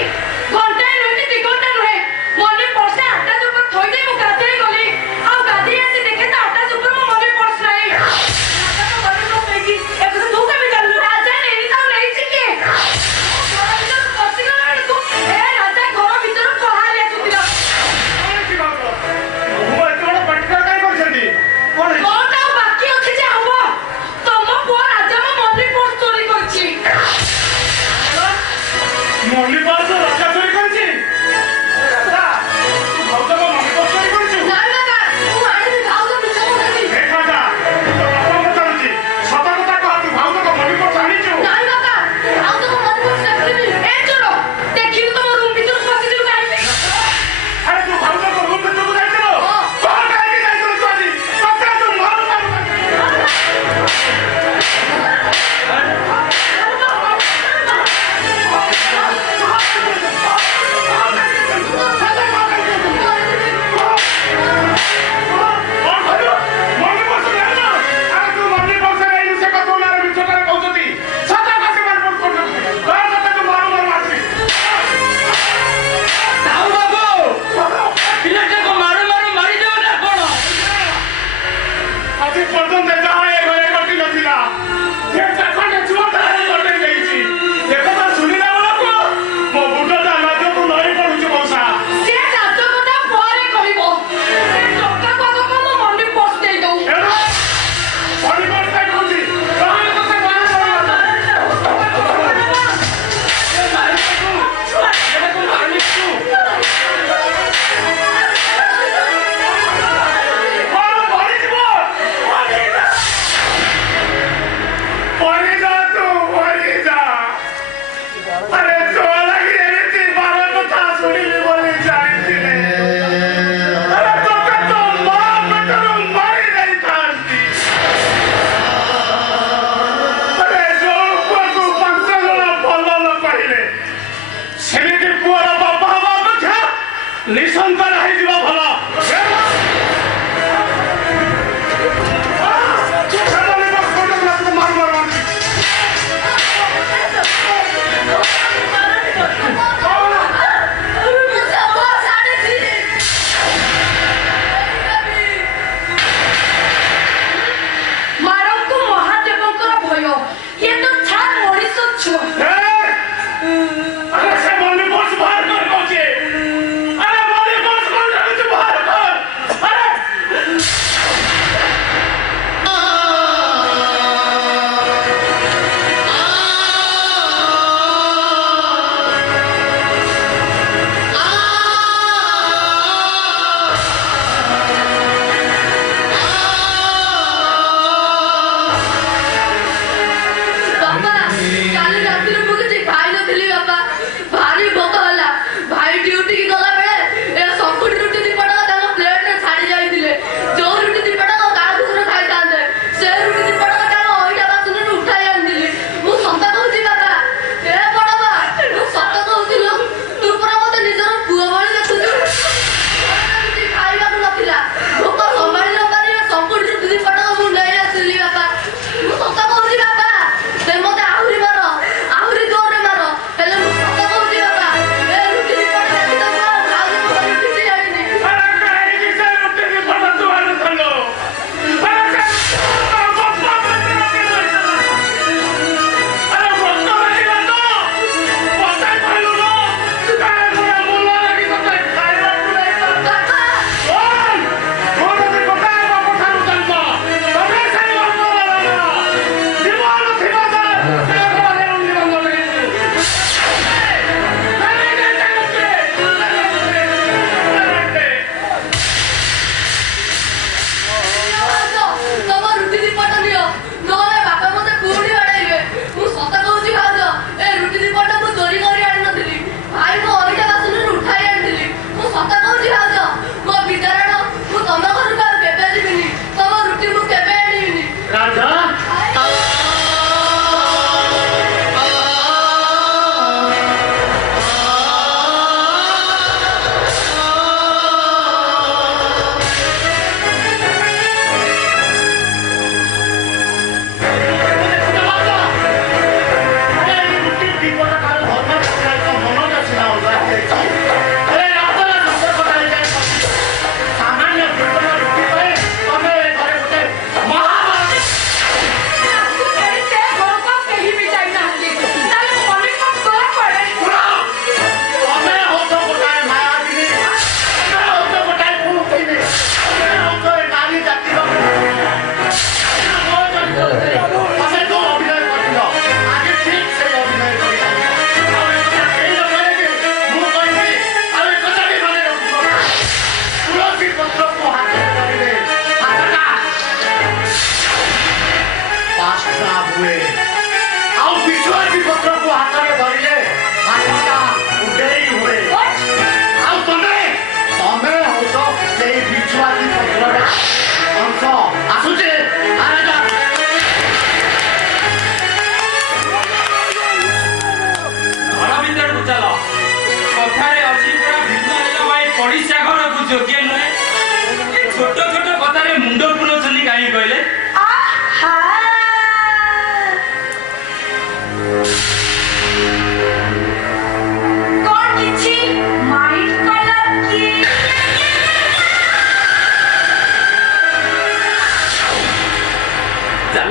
ଘଣ୍ଟାଏ ନୁହେଁ, 2 ଘଣ୍ଟା ନୁହେଁ, ମନେ ପର୍ସରେ ଆଟାଚ ଉପରେ ଥୋଇ ଦେଇ ମୁଁ ଗାଧେଇ ଗଲି। ଆଉ ଗାଧେଇ ଆସି ଦେଖେ ତା ଆଟାଚ ଉପରେ ମୋ ମନେ ପର୍ସ ନାହିଁ। ରାଜା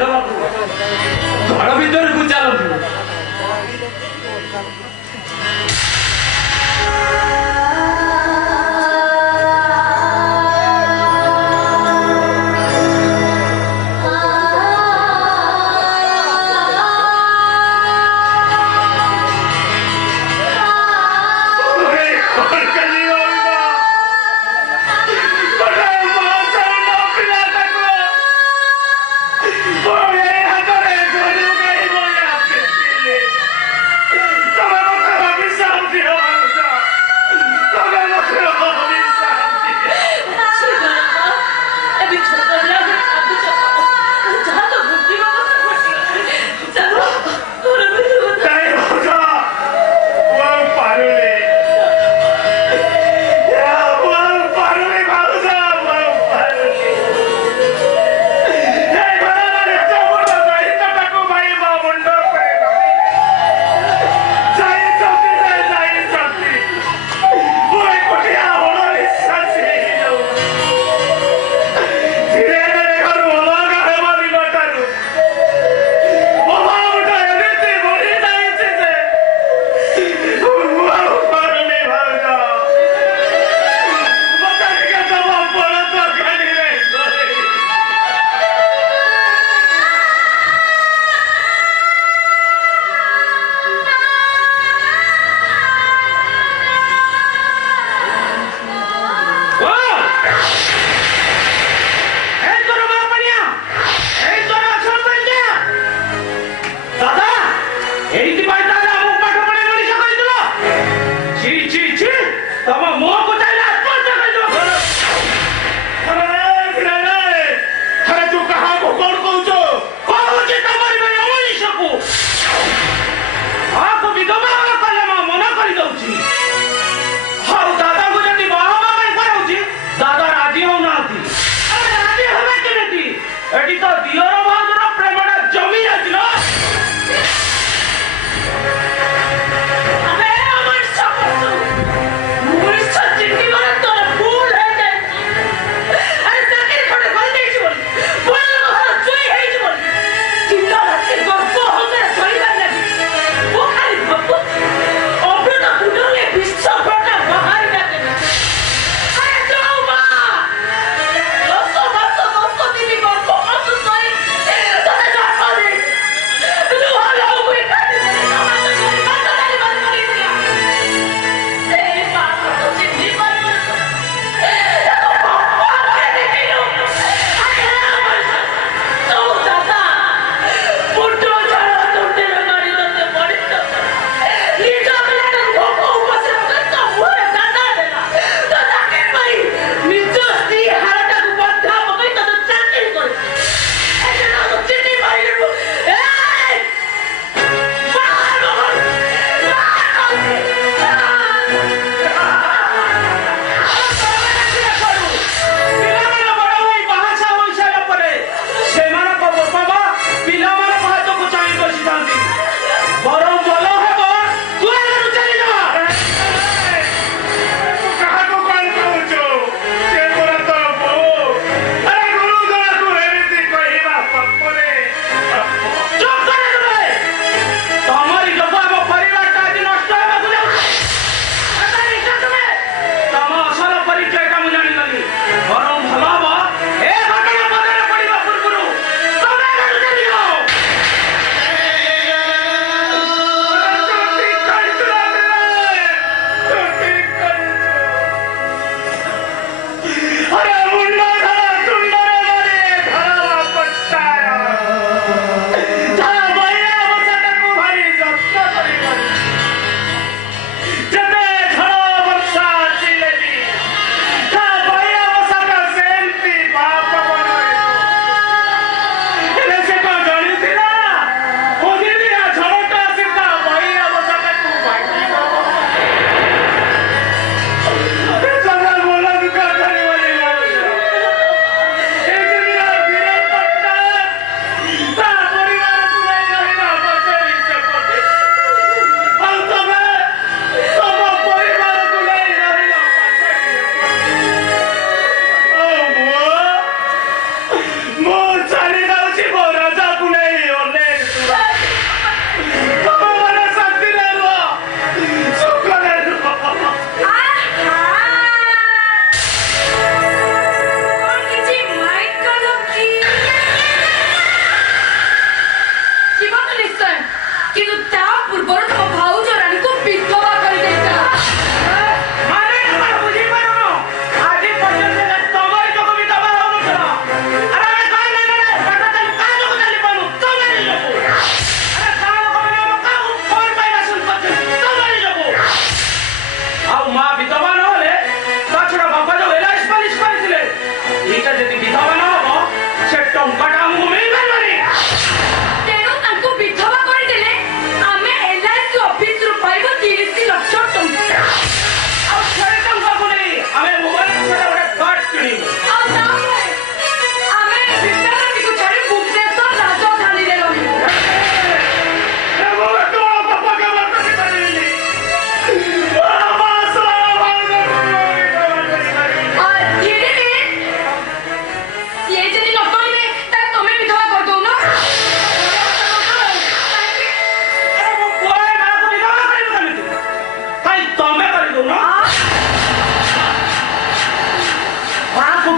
ଚାଲ ବାବୁ ଘର ଭିତରକୁ ଚାଲନ୍ତୁ ତମେ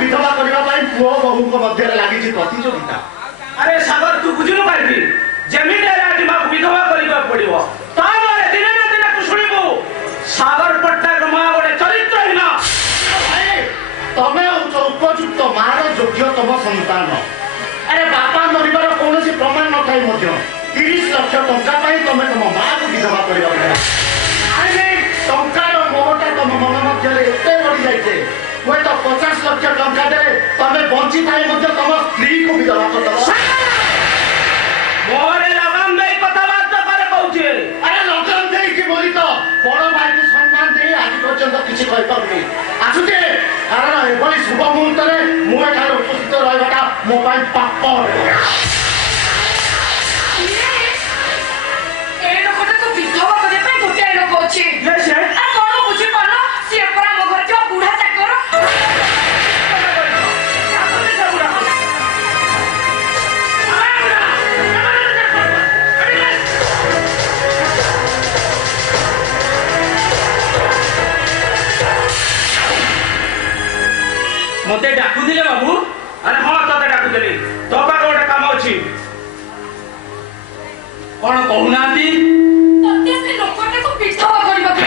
ବିଧବା କରିବା ପାଇଁ ପୁଅ ବୋହୂଙ୍କ ମଧ୍ୟରେ ଲାଗିଛି ପ୍ରତିଯୋଗିତା। ଆରେ ସାଗର ତୁ ବୁଝିଲୁ କାହିଁକି ଯେମିତି ହେଲେ ଆଜି ମାକୁ ବିଧବା କରିବାକୁ ପଡିବ ତାପରେ ଦିନେ ନା ଦିନେ ତୁ ଶୁଣିବୁ ସାଗର ପଟ୍ଟନାୟକ ମା ଗୋଟେ ଚରିତ୍ରହୀନ। ତମେ ହଉଛ ଉପଯୁକ୍ତ ମାର ଯୋଗ୍ୟତମ ସନ୍ତାନ। ଆରେ ବାପା ମରିବାର କୌଣସି ପ୍ରମାଣ ନଥାଇ ମଧ୍ୟ 30 ଲକ୍ଷ ଟଙ୍କା ପାଇଁ ତମେ ତମ ମାକୁ ବିଧବା କରିବାକୁ ଆରେ ଟଙ୍କାର ମୋହଟା ତମ ମନ ମଧ୍ୟରେ ଏତେ ବଢି ଯାଇଛି ହୁଏତ 50 ଲକ୍ଷ ଟଙ୍କା ଦେଲେ ତମେ ବଞ୍ଚିଥାଏ ମଧ୍ୟ ତମ ସ୍ତ୍ରୀକୁ ବିଧବା କରିଦେବ। ମୋରେ ଲଗାମ ଦେଇ କଥାବାର୍ତ୍ତା করে କହୁଛି। ଆରେ ଲଗାମ ଦେଇକି ବୋଲି ତ ବଡ ଭାଇକୁ ସମ୍ମାନ ଦେଇ ଆଜି ପର୍ଯ୍ୟନ୍ତ କିଛି କହିପାରୁନି। ଆସୁଛେ କାରଣ ଏଭଳି ଶୁଭ ମୁହୂର୍ତ୍ତରେ ମୁଁ ଏଠାରେ ଉପସ୍ଥିତ ରହିବାଟା ମୋ ପାଇଁ ପାପ। ଏ ଲୋକଟାକୁ ବିଧବା କରିବା ପାଇଁ ଗୋଟାଏ ଲୋକ ଅଛି। ଆଉ କଣ ବୁଝିପାରୁନ ସିଏ ପରା ଆମ ଘରେ ଥିବା ବୁଢା ଚାକର। ମତେ ଡାକୁଥିଲେ ବାବୁ? ଆରେ ହଁ ତତେ ଡାକୁଥିଲି ତୋ ପାଖରେ ଗୋଟେ କାମ ଅଛି। କଣ କହୁନାହାନ୍ତି? ତତେ ସେ ଲୋକଟାକୁ ବିଧବା କରିବାକୁ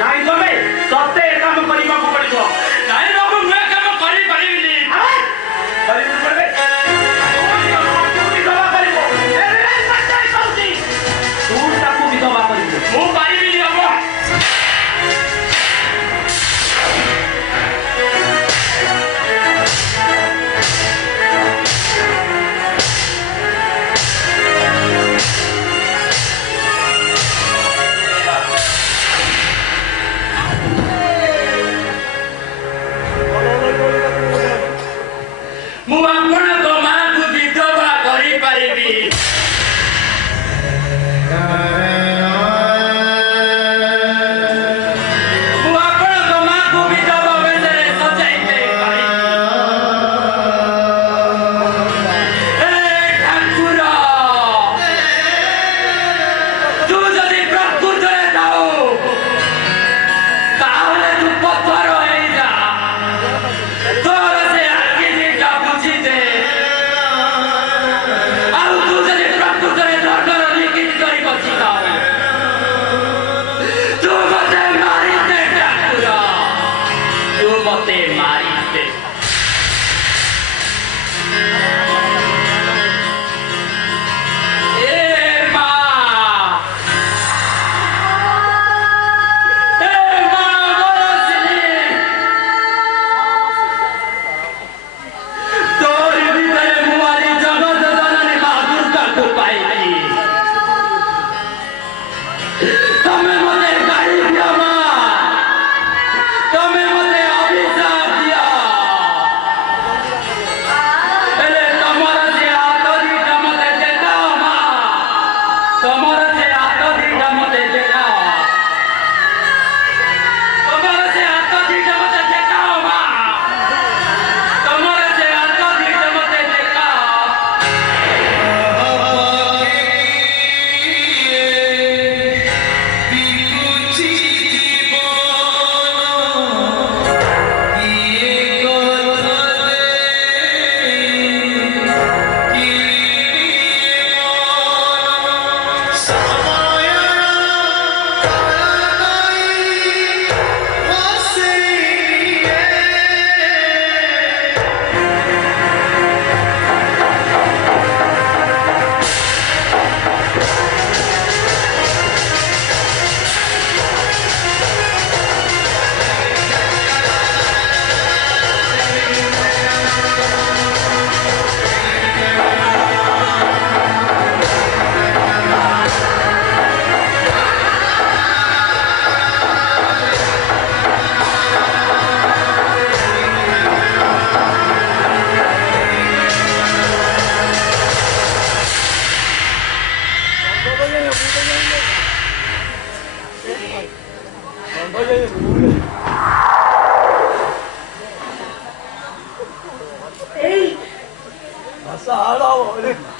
ନାଇଁ ତମେ ତତେ ଏ କାମ କରିବାକୁ ପଡିବ। ନାଇଁ ବାବୁ ମୁଁ ଏ କାମ କରିପାରିବିନି। କରିବୁ ପଡିବେ ବିଧବା କରିବ ତୁ ତାକୁ ବିଧବା କରିବୁ। ମୁଁ ପାରିବିନି ହବ। ମୁଁ ଆପଣଙ୍କ ମାଙ୍କୁ ବିଧବା କରିପାରିବି। ମୁଁ ଆପଣଙ୍କ ମାଙ୍କୁ ବିଧବା ବେଶରେ ସଜାଇ ଦେଇପାରିବି। ଠାକୁର ତୁ ଯଦି ପ୍ରକୃତରେ ଥାଉ ତାହେଲେ ତୁ ପଥର ହେଇଯା। ତୋର ସେ ଆଖି ଦିଟା ବୁଝିଦେ। ଆଉ ତୁ ଯଦି ପ୍ରକୃତରେ ଧର୍ମର ନିକିତି କରି ବସିଥାଉ ତୁ ମତେ ମାରିଦେ ଠାକୁର। ତୁ ମତେ ମାରିଦେ। ଏ ମା ମରସିଲି ତୋରି ଭିତରେ ମୁଁ ଆଜି ଜଗତ ଜନନୀ ମା ଦୁର୍ଗାକୁ ପାଇଲି। ତମେ ମତେ ଗାଳି ଦିଅ ମା। ତମେ ମତେ ଅଭିଶାପ ଦିଅ। ହେଲେ ତମର ସେ ହାତ ଦିଟା ମତେ ଦେଖାଅ ମା। ତମର ସେ ହାତ ଦିଟା ମତେ ଦେଖାଅ। ତମର ସେ ହାତ ଦିଟା ମତେ ଦେଖାଅ ମା। ତମର ସେ ହାତ ଦିଟା ମତେ ଦେଖାଅ।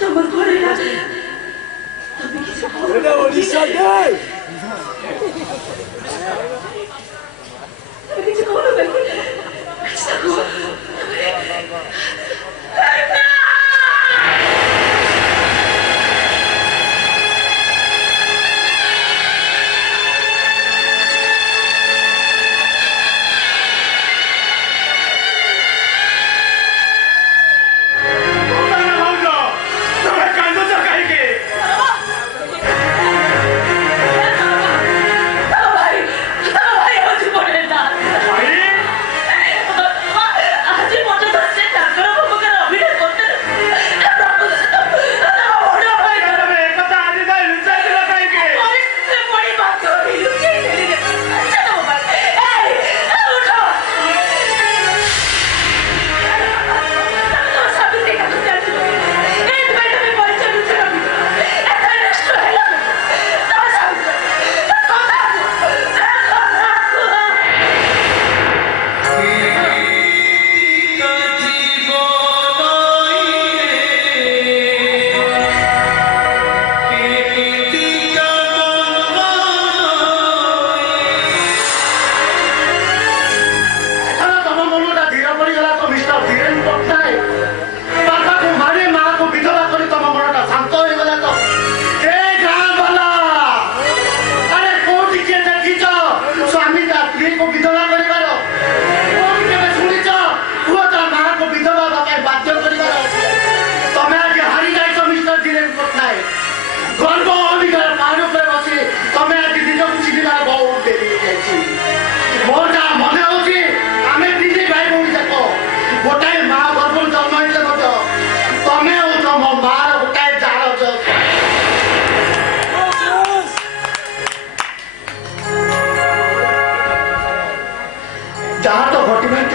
ତମର ଘରେ ତମେ କିଛି କହୁନୁ କିଛି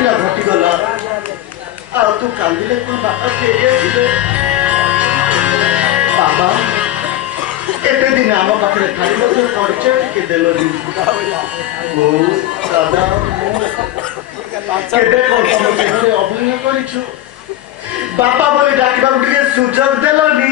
ତ घटीगला तू कांदिले बापा फेरी बाबा एते दिन आम पाखे खाली परिचय टिके देलनि दादा केते कोन अभिनय करिछु बापा बोली डाकिबा टिके सुजग देलनि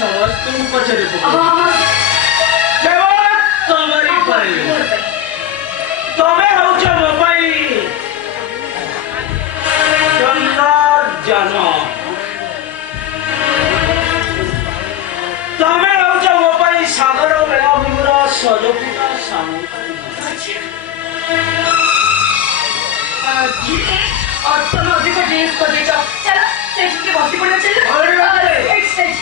ସମସ୍ତଙ୍କୁ ପଛରେ ହଁ କେବଳ ତମରି ପାଇଁ ତମେ ହଉଛ ମୋ ପାଇଁ ଚନ୍ଦ୍ରଯାନ ତମେ ହଉଛ ମୋ ପାଇଁ ସାଗର ବେଳାଭୂମିର ସଜପୁଟା तुम अधिक ड्रेस कर देगा चलो स्टेज पे बसी पड़े चलो स्टेज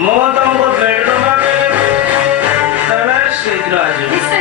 ମୁଁ ତମକୁ ବେଡରୁମ୍ ତମେ ଶୀଘ୍ର ଆସିବ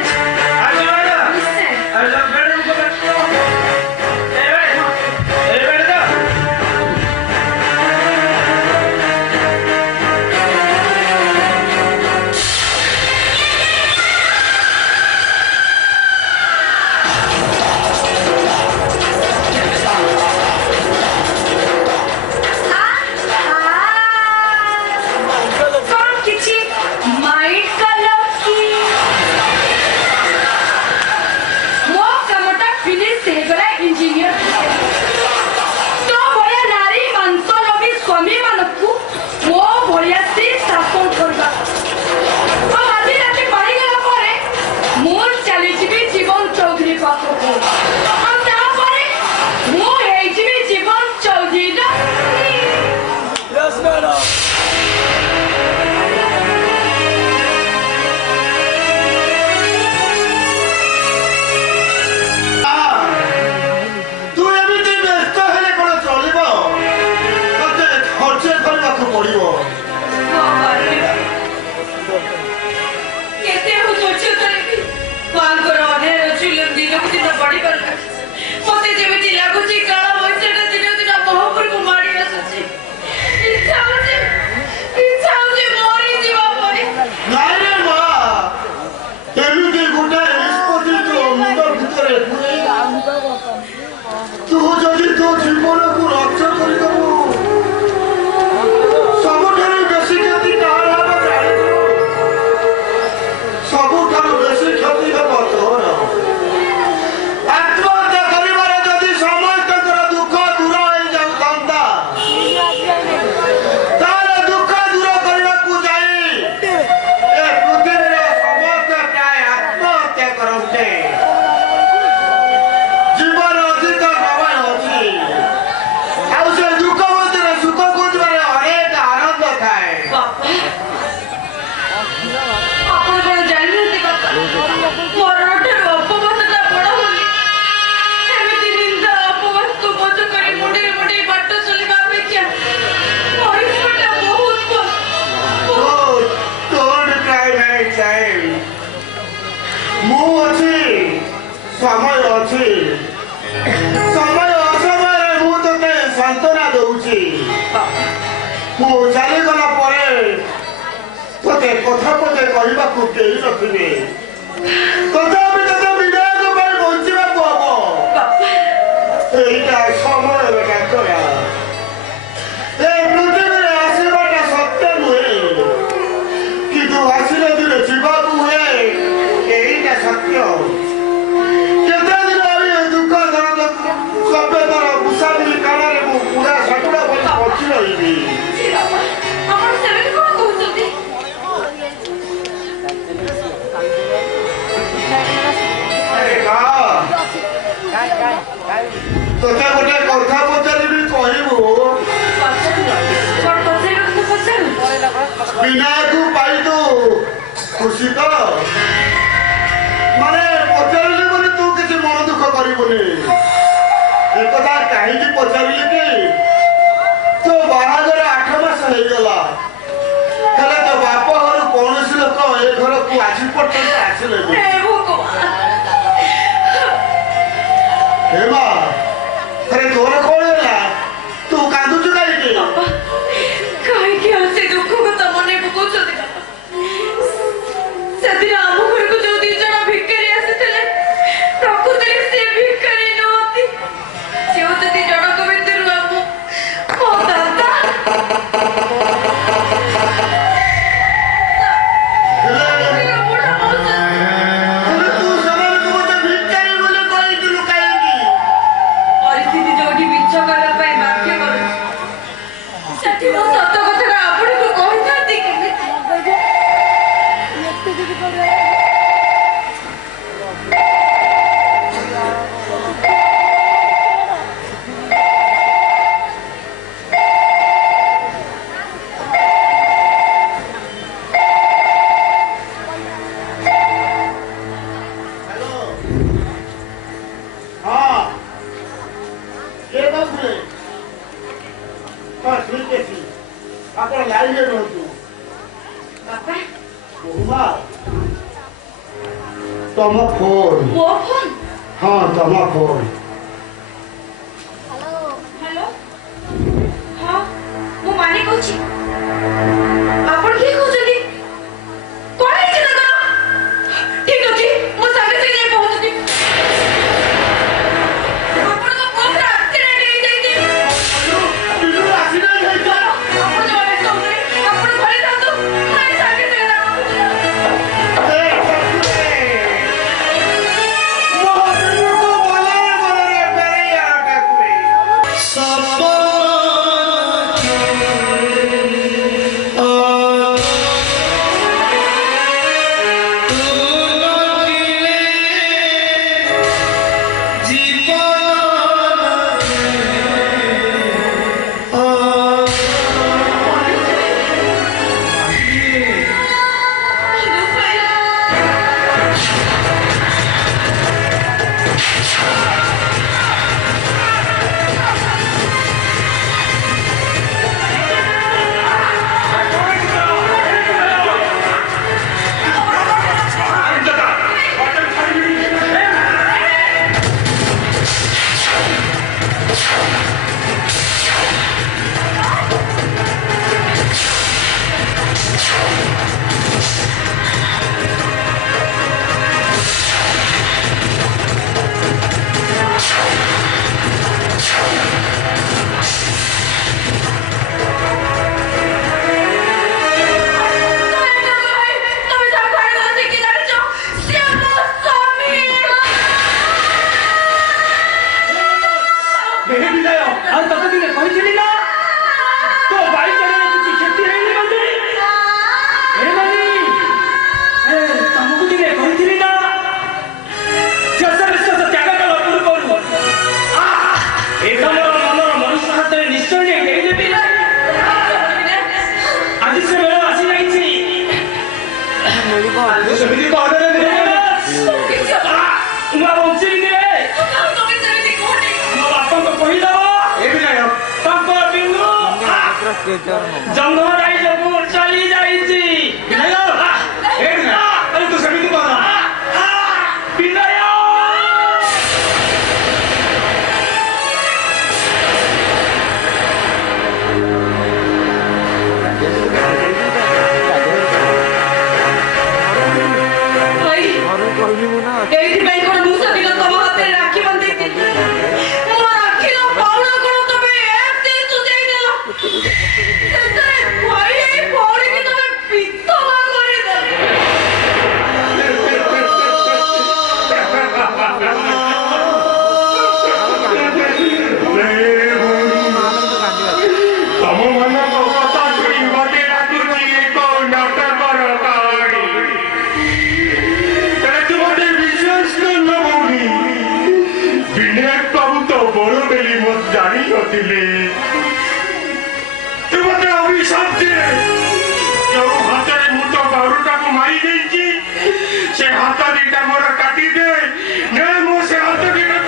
समय अच्छी समय असमय मु ते सांत्वना दूची मु चली गला परे तोते कथा पते कहबा को केही नथिबे तथापि तते विदाय को बंचिबा को हबो एइटा समय बेटा तोरा ତୋତେ ଗୋଟେ କଥା ପଚାରିବି କହିବୁ ବିନାୟକୁ ପାଇଲୁ ଖୁସି ତ ମାନେ ପଚାରିଲି ବୋଲି ତୁ କିଛି ମନ ଦୁଃଖ କରିବୁନି ଏକଥା କାହିଁକି ପଚାରିଲି କି ତୋ ବାହାଘର 8 ମାସ ହେଇଗଲା ହେଲେ ତୋ ବାପ ଘରୁ କୌଣସି ଲୋକ ଏ ଘରକୁ ଆଜି ପର୍ଯ୍ୟନ୍ତ ଆସିଲେନି ହେ ମା ଆରେ ତୋର କଣ ହେଲା ତୁ କାନ୍ଦୁଛୁ କାହିଁକି କାହିଁକି ଆଉ ସେ ଦୁଃଖ କଥା ମନେ ପକଉଛନ୍ତି ସେଦିନ ଆମ ଘରକୁ ଯୋଉ 2 ଜଣ ଭିକାରୀ ଆସିଥିଲେ ପ୍ରକୃତରେ ସେ ଭିକାରୀ ନୁହନ୍ତି ସେ ହଉଛନ୍ତି ଜଣକ ଭିତରୁ ମୋ ଦାଦା ହେଲେ ତୁ ସେମାନଙ୍କୁ ମୋତେ ଭିକାରୀ ବୋଲି କହିଥିଲୁ କାହିଁକି ପରିସ୍ଥିତି ଯୋଉଠି ମିଛ କରିବା ପାଇଁ ବାଧ୍ୟ କରୁଛି ସେଠି ମୁଁ ସତ କଥାଟା ଆପଣଙ୍କୁ କହିଥାନ୍ତି କେମିତି ହଁ କିଏ କହୁଥିଲେ ହଁ ଠିକ ଅଛି ଆପଣ ଲାଇନରେ ରୁହନ୍ତୁ ବାପା ବୋହୁମା ତମ ଫୋନ ମୋ ଫୋନ ହଁ ତମ ଫୋନ ହ୍ୟାଲୋ ହଁ ମୁଁ ମାନି କହୁଛି ଆପଣ କିଏ କହୁଛନ୍ତି କଣ ହେଇଛି ତାଙ୍କର ଠିକ ଅଛି ମୁଁ ସାଙ୍ଗେ ସାଙ୍ଗେ ଯାଇ ପହଞ୍ଚୁଛି ଆପଣଙ୍କ ଫୋନର ଆକ୍ସିଡେଣ୍ଟ ହେଇଯାଇଛି ବିଜୁଳି ଆକ୍ସିଡେଣ୍ଟ ହେଇଛି ଆପଣ ଜମା ବ୍ୟସ୍ତ ହୁଅନ୍ତୁନି ଆପଣ ଘରେ ଥାଆନ୍ତୁ ମୁଁ ଏଇ ସାଙ୍ଗେ ସାଙ୍ଗେ ମହାଦେବଙ୍କୁ ବଲରେ ବଲରେ ବେରେଇ ଠାକୁରେ जंगल राइजपुर चली जाइছি ଆରେ ତୁ ସେମିତି କହ ବିନୟ এইଥିପାଇଁ କଣ ମୁଁ ସେଦିନ ତମ ହାତରେ ରାକ୍ଷୀ ବାନ୍ଧିଥିଲି ମୋ ରାକ୍ଷୀର ପାଉଣା କଣ ତମେ ଏମିତି ସୁଝେଇ ଦେଲ ସେଥିରେ ଭାଇ ହିସାବ ଦିଏ ଯୋଉ ହାତରେ ମୁଁ ତ ବାରୁଟାକୁ ମାରି ଦେଇଛି ସେ ହାତ ଦିଟା ମୋର କାଟିଦେ ନା ମୁଁ ସେ ହାତ ଦିଟା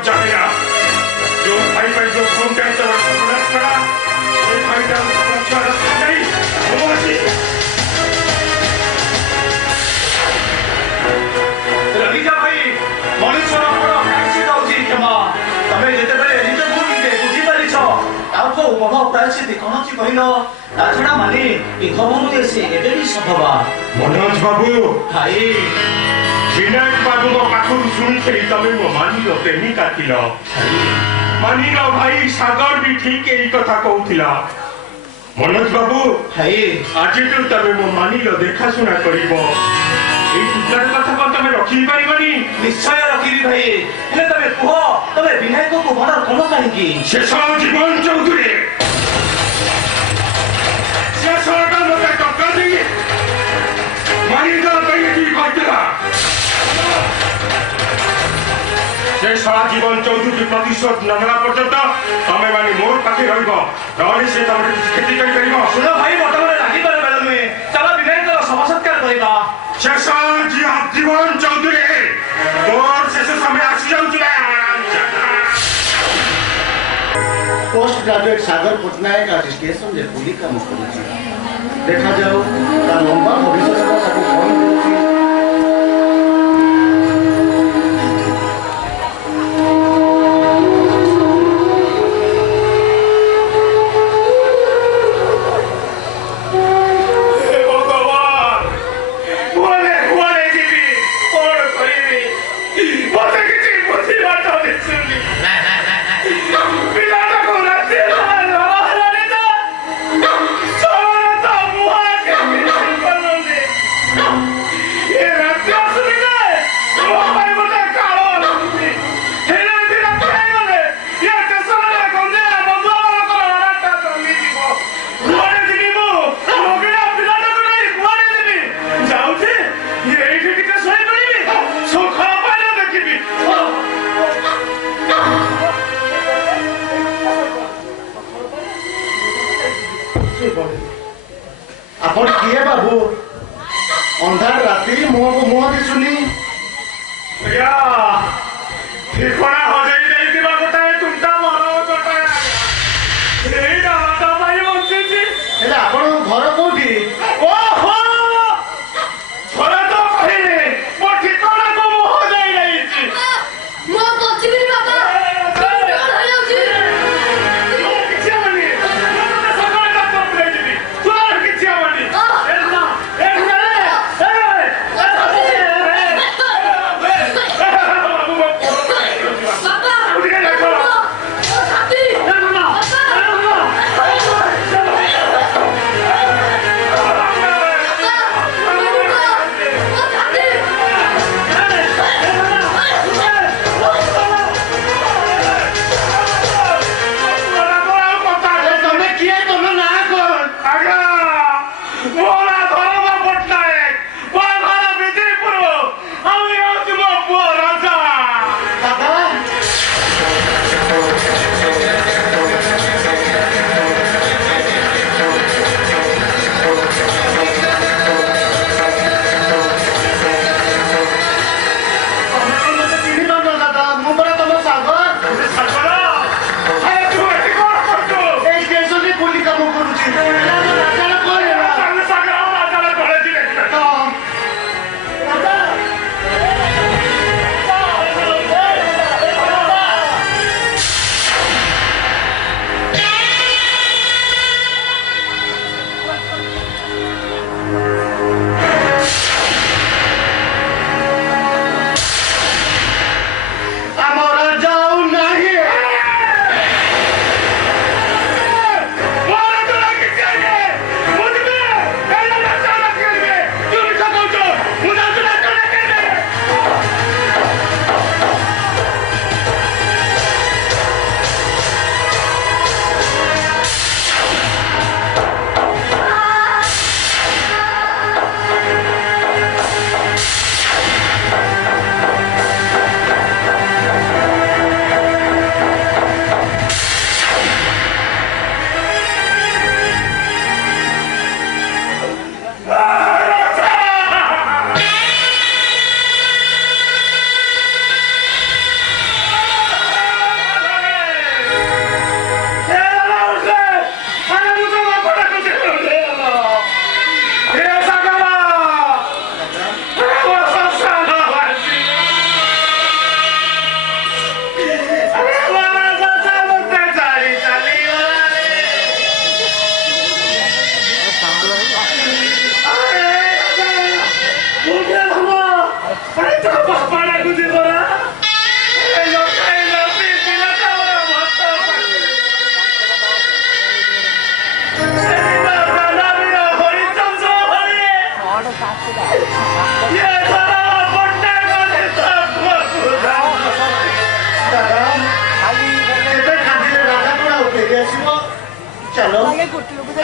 चाहिए जो भाई भाई जो फोन करते हैं प्रयास करा भाई का अच्छा रास्ता नहीं ललिता भाई मनुष्य प्रायश्चित होची क्षमा तमे जेतेबेले निज भूमिके बुझी पारिछ ताको मम प्रायश्चित कोनची कहिलो ताछडा माने ए खबरु से एबे भी संभव मनोज बाबू भाई विनायक बाबू को पाखुर सुनी तमें मो मानिल प्रेमिका थिल मानिल भाई सागर भी ठीक यही कथा कहूला मनोज बाबू भाई आज तमें मो मानिल देखाशुना कर कथा तमें रखी पारबनी निश्चय रखिबी भाई हेले तमे कुह तमे विनायक को मर्डर कोन काहेकि शेष जीवन चौधरी शेष मत टक्का दी मानिल कहला से सारा जीवन चौधरी प्रतिशोध नगला पर्यंत तमें माने मोर पाखे रहिबो नहले से तमे खेती करि परिबो सुन भाई बर्तमान लागि पर बेला नुहे चला विनायक सभा सत्कार करिबा शेष जीवन चौधरी तोर शेष समय आसी जाउछि पोस्ट ग्रेजुएट सागर पटनायक आज स्टेशन रे पुलिस काम करूची देखा जाऊ ता लंबा भविष्य का ताको कौन करूची आपण किए बाबू अंधार राति मुह मुह दिसुनी या ठिकाना हो जाई जाईतिबा गोटाए तुमटा मरो गोटाए एई डाटा भाई बंचेची हेले आपण घर कोठी ओहो छोरा तो कहिले मो ठिकाना को हो जाई जाईची ମୋ ପଛିବି ବାବା କଣ ହେଇଯାଉଛି କିଛି ହବନି ମୁଁ ସକାଳେ ଡାକ୍ତର ପଳେଇଯିବି ତୋର କିଛି ହବନି ବାବା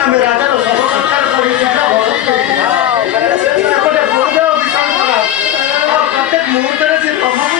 ଆମେ ରାଜାର ସବୁ ସତ୍କାର କରି ସେପଟେ ବହୁତ ବିଶାଳ କଲା ଆଉ ପ୍ରତ୍ୟେକ ମୁହୂର୍ତ୍ତରେ ସେ ତମକୁ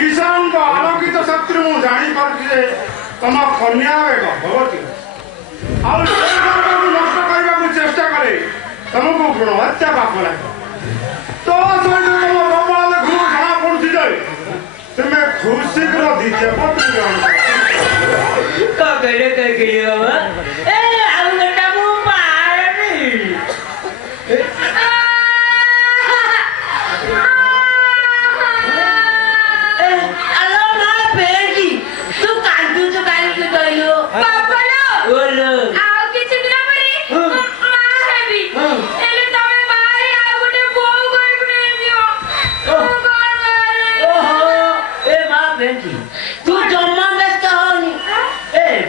ईशान को आलोकित शत्रु मु जानी पारुछि जे तम कन्या गर्भवती आउ नष्ट करबा को चेष्टा करे तुमको गुण हत्या पाप लागे तो सहित तुम प्रबल घु जଣା पड़ुछि जे तुमे खूब शीघ्र द्वितीय पत्नी ग्रहण का कहले बाबा ए आउ बेटा मु मारनी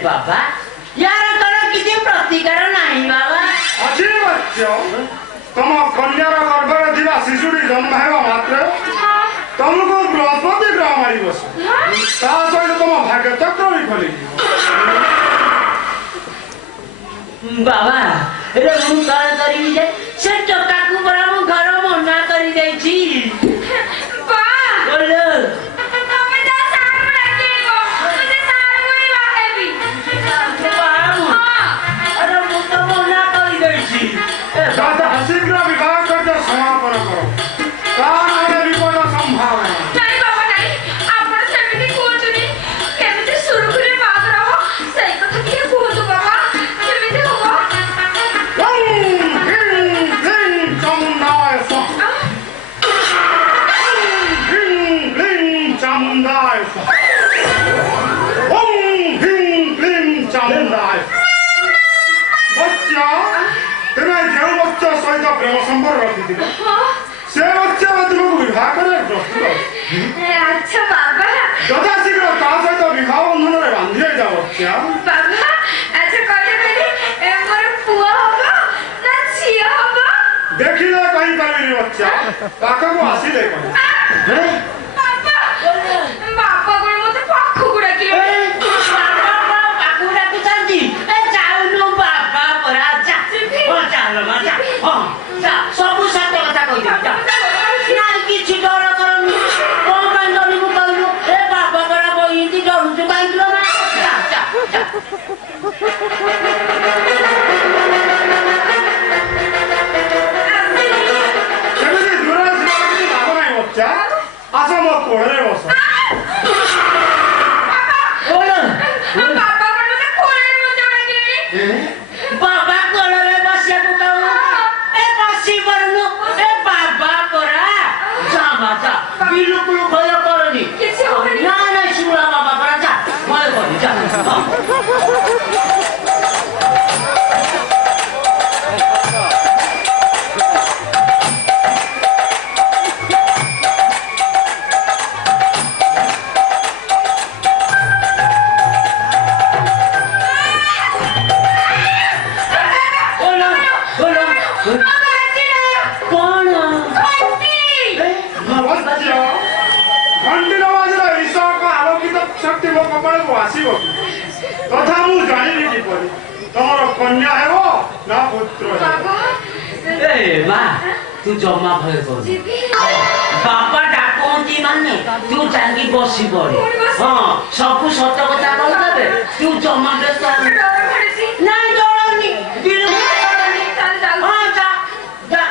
बाबा यार करो किसी प्रतिकार नहीं बाबा अच्छी बच्चों तुम कन्यार गर्भरे दिवा शिशुटी जन्म हेबा मात्र तुमको बृहस्पति ग्रह मारी बस ता सहित तुम भाग्य चक्र भी खोली बाबा रे मु कौन करी जे से टका को बड़ा मु घर मना करी देई छी बा बोलो चामुंडाय ओम ह्रीं क्लीं चामुंडाय बच्चा तुम्हें जो बच्चा सहित प्रेम संपर्क रखिथिल से बच्चा तुमको विवाह करे प्रस्तुत अच्छा बाबा যথা শীঘ্র তা সহিত বিবাহ বন্ধନରେ বান্ধি যা বচ্চা बाबा अच्छा कहले कहले मोर पुआ होगा ना छिया होगा দেখিলে কই পারিনি বচ্চা পাখকু আসিলে কই बाबा बाबा कोन मते पाखु गुडा कि ପାଖୁଡାକୁ ଚାନ୍ତି ଏ ଯାଉନୁ ବାବା ପରା ଯା ଓ ଚାଲ ମା ଯା ହଁ ଯା ସବୁ ସତ କଥା କହିଦେବି ଯା ନାଇଁ କିଛି ଡର କରନି କଣ ପାଇଁ ଡରିବୁ କହିଲୁ ଏ ବାବା ପରା ବଇନ୍ତି ଡରୁଛୁ କାହିଁକି ଲୋ ମା ଯା ଯା ଯା ସେମିତି ଦୂର ଆସିବା କିଛି ଲାଭ ନାହିଁ ବଚ୍ଚା ଆସ ମୋ କୋଳରେ ବସ ବୋଲ बाबा कोन मते कोले मते लागेनी ବାବା କୋଳରେ ବସିବାକୁ କହୁନୁ ଏ ବସି ପାରୁନୁ ଏ ବାବା ପରା ଯା ମା ଯା ବିଲକୁଲ ଭୟ କରନି କିଛି ହବନି ନା ନା ଶୁଣା ବାବା ପରା ଯା ଭୟ କରନି ଯା ହଁ। बोलो बोलो बाबा आछिला कौन बत्ती ବଚ୍ଚା ଘଣ୍ଟିର ବାଜିଲେ ଈଶ୍ୱରଙ୍କ ଆଲୋକିତ ଶକ୍ତି ମୋ କପାଳକୁ ଆସିବ ତଥା ମୁଁ ଜାଣିନି କିପରି ତମର କନ୍ୟା ହେବ ନା ପୁତ୍ର ହେବ बाबा ए माँ तू जमा भय कर जीवी बापा डाकती माने तू जागी बसी पड़े हाँ सब सत कथा कहदेवे तू जमा व्यस्त डर भड़सी नहीं डरनी बिल्कुल डरनी चल जाऊ हाँ जा जा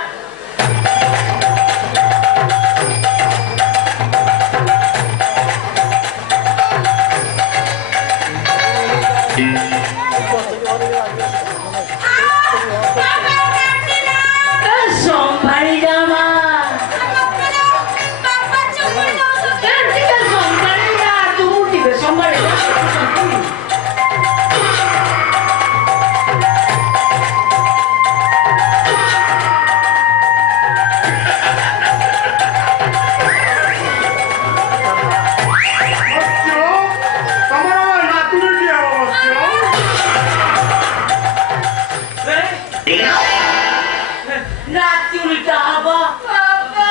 संभाली जा माँ बाबा चुप हो संभाली जा तू मुठी संभाली जा ବଚ୍ଚା ତମର ନାତୁଣୀଟି ହେବ ବଚ୍ଚା रात उल्टा हवा बाबा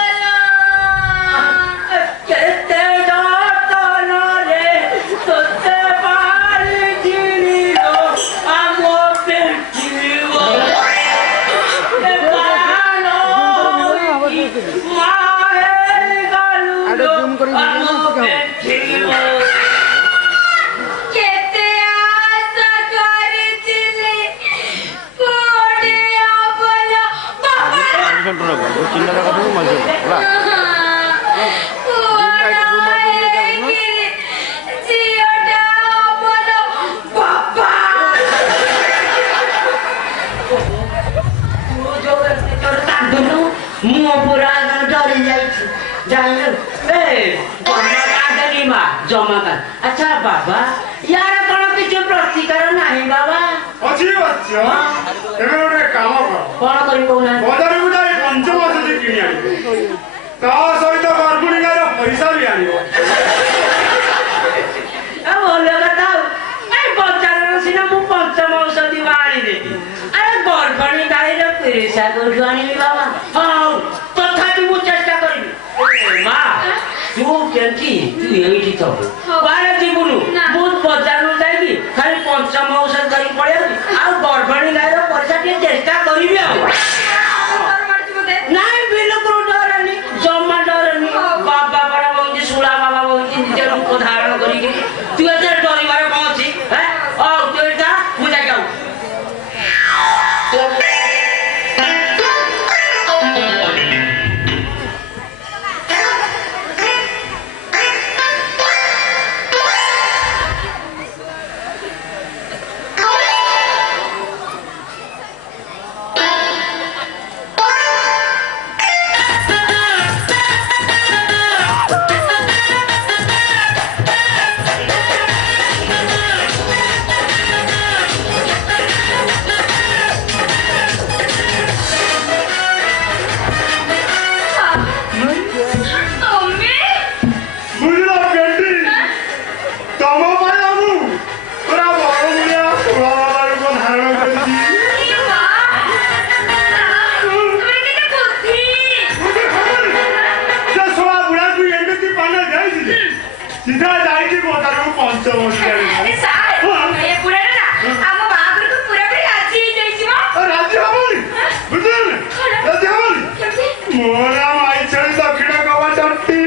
केते दातन रे तोते पारी जिलो आमो पेटियो ए बानो माहे गालुलो आमो पेटियो केते आशा करथिले कोडे आपन बाबा চিন্তা কথা মাঝে জিওটা আপন বাবা ମୁଁ ପୁରା ଡରି ଯାଇଛି ଜାଣିଲୁ ଏ କାନ୍ଦନି ମା ଜମା କାନ୍ଦ ଆଚ୍ଛା ବାବା ୟାର କଣ କିଛି ପ୍ରତିକାର ନାହିଁ ବାବା ଅଛି ବଚ୍ଚା ତେବେ ଗୋଟେ କାମ କର କଣ କରି କହୁନାହାନ୍ତି ବଜାରକୁ ଯାଇ ପଞ୍ଚମାସ କିଣି ଆଣିବ ତା ସହିତ ଗର୍ଭିଣୀ ଗାଈର ପଇସା ବି ଆଣିବ ଭଲ କଥା ଆଉ ଏ ବଜାରର ସିନା ମୁଁ ପଞ୍ଚମ ଔଷଧି ଆଣିଦେବି ଆରେ ଗର୍ଭଣୀ ଗାଈର ପଇସା କୋଉଠୁ ଆଣିବି ବାବା ହଉ ତଥାପି ମୁଁ ଚେଷ୍ଟା କରିବି ଏ ମା ତୁ କେମିତି ତୁ ଏଇଠି ଥବୁ କୁଆଡେ ଯିବୁନୁ ନା। ମୁଁ ବଜାରରୁ ଯାଇକି ଖାଲି ପଞ୍ଚମ ଔଷଧ ଧରିକି ପଳେଇବି ଆଉ ଗର୍ଭଣୀ ଗାଈର ପଇସା ଟିକେ ଚେଷ୍ଟା କରିବି ଆଉ डर मारती बोते ନାଇଁ ବିଲକୁଲ ଡରନି ଜମା ଡରନି ବାବା ପରା ବଇଛି ଶୁଳା ବାବା ବଇଛି ନିଜ ରୂପ ଧାରଣ କରିକି ତୁ ଏତେ ଡରିବାର କଣ ଅଛି ହଉ ତୁ ଏଇଟା ମୁଁ ଯାଇକି ଆଉ ଯାଇକି ଗୋଟାକୁ ପଞ୍ଚମ ସାର୍ ଏ ପୁରାଟା ନା ଆମ ବାହାଘରକୁ ପୁରାପୁରି ରାଜି ହେଇଯାଇଛି ମ। ରାଜି ହବନି ବୁଝିଲେ ରାଜି ହବନି କେମିତି? ମୋର ମାଇ ଛେଳି ଦକ୍ଷିଣ କବା ଚଟି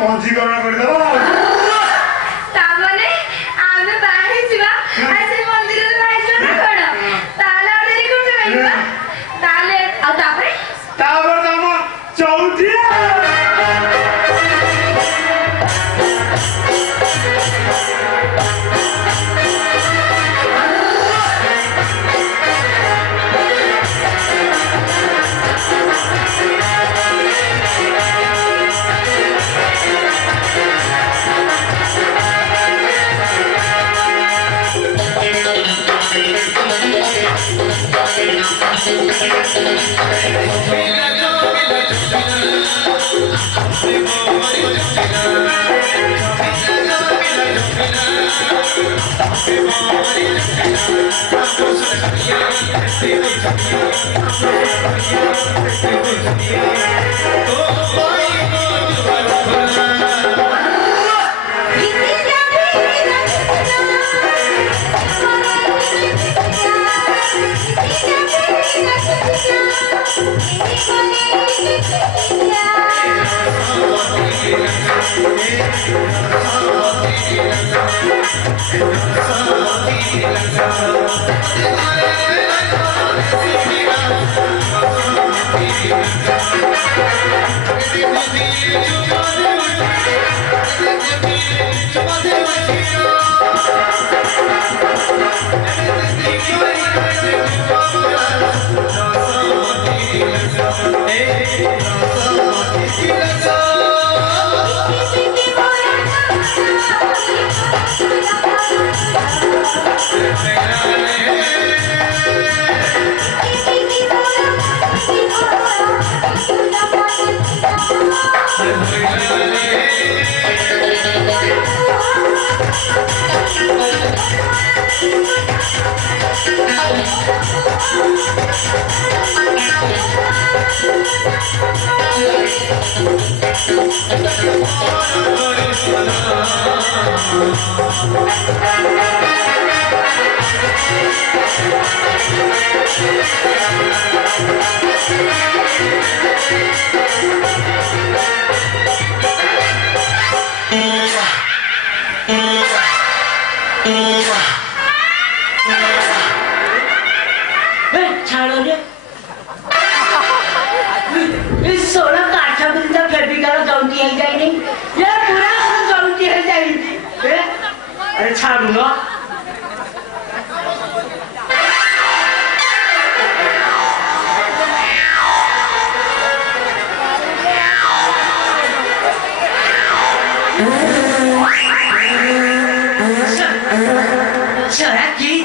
ପଞ୍ଜୀକରଣ କରିଦେବ ତାମାନେ ଆମେ ବାହା ହେଇଯିବା ଆଉ ସେ ମନ୍ଦିରରେ ବାହା ହେଇଯିବା ନା କଣ? ତାହେଲେ ଆଉ ଡେରି କରୁଛୁ କାହିଁକି? ତାହେଲେ ଆଉ ତାପରେ ତମ ଚଉଠି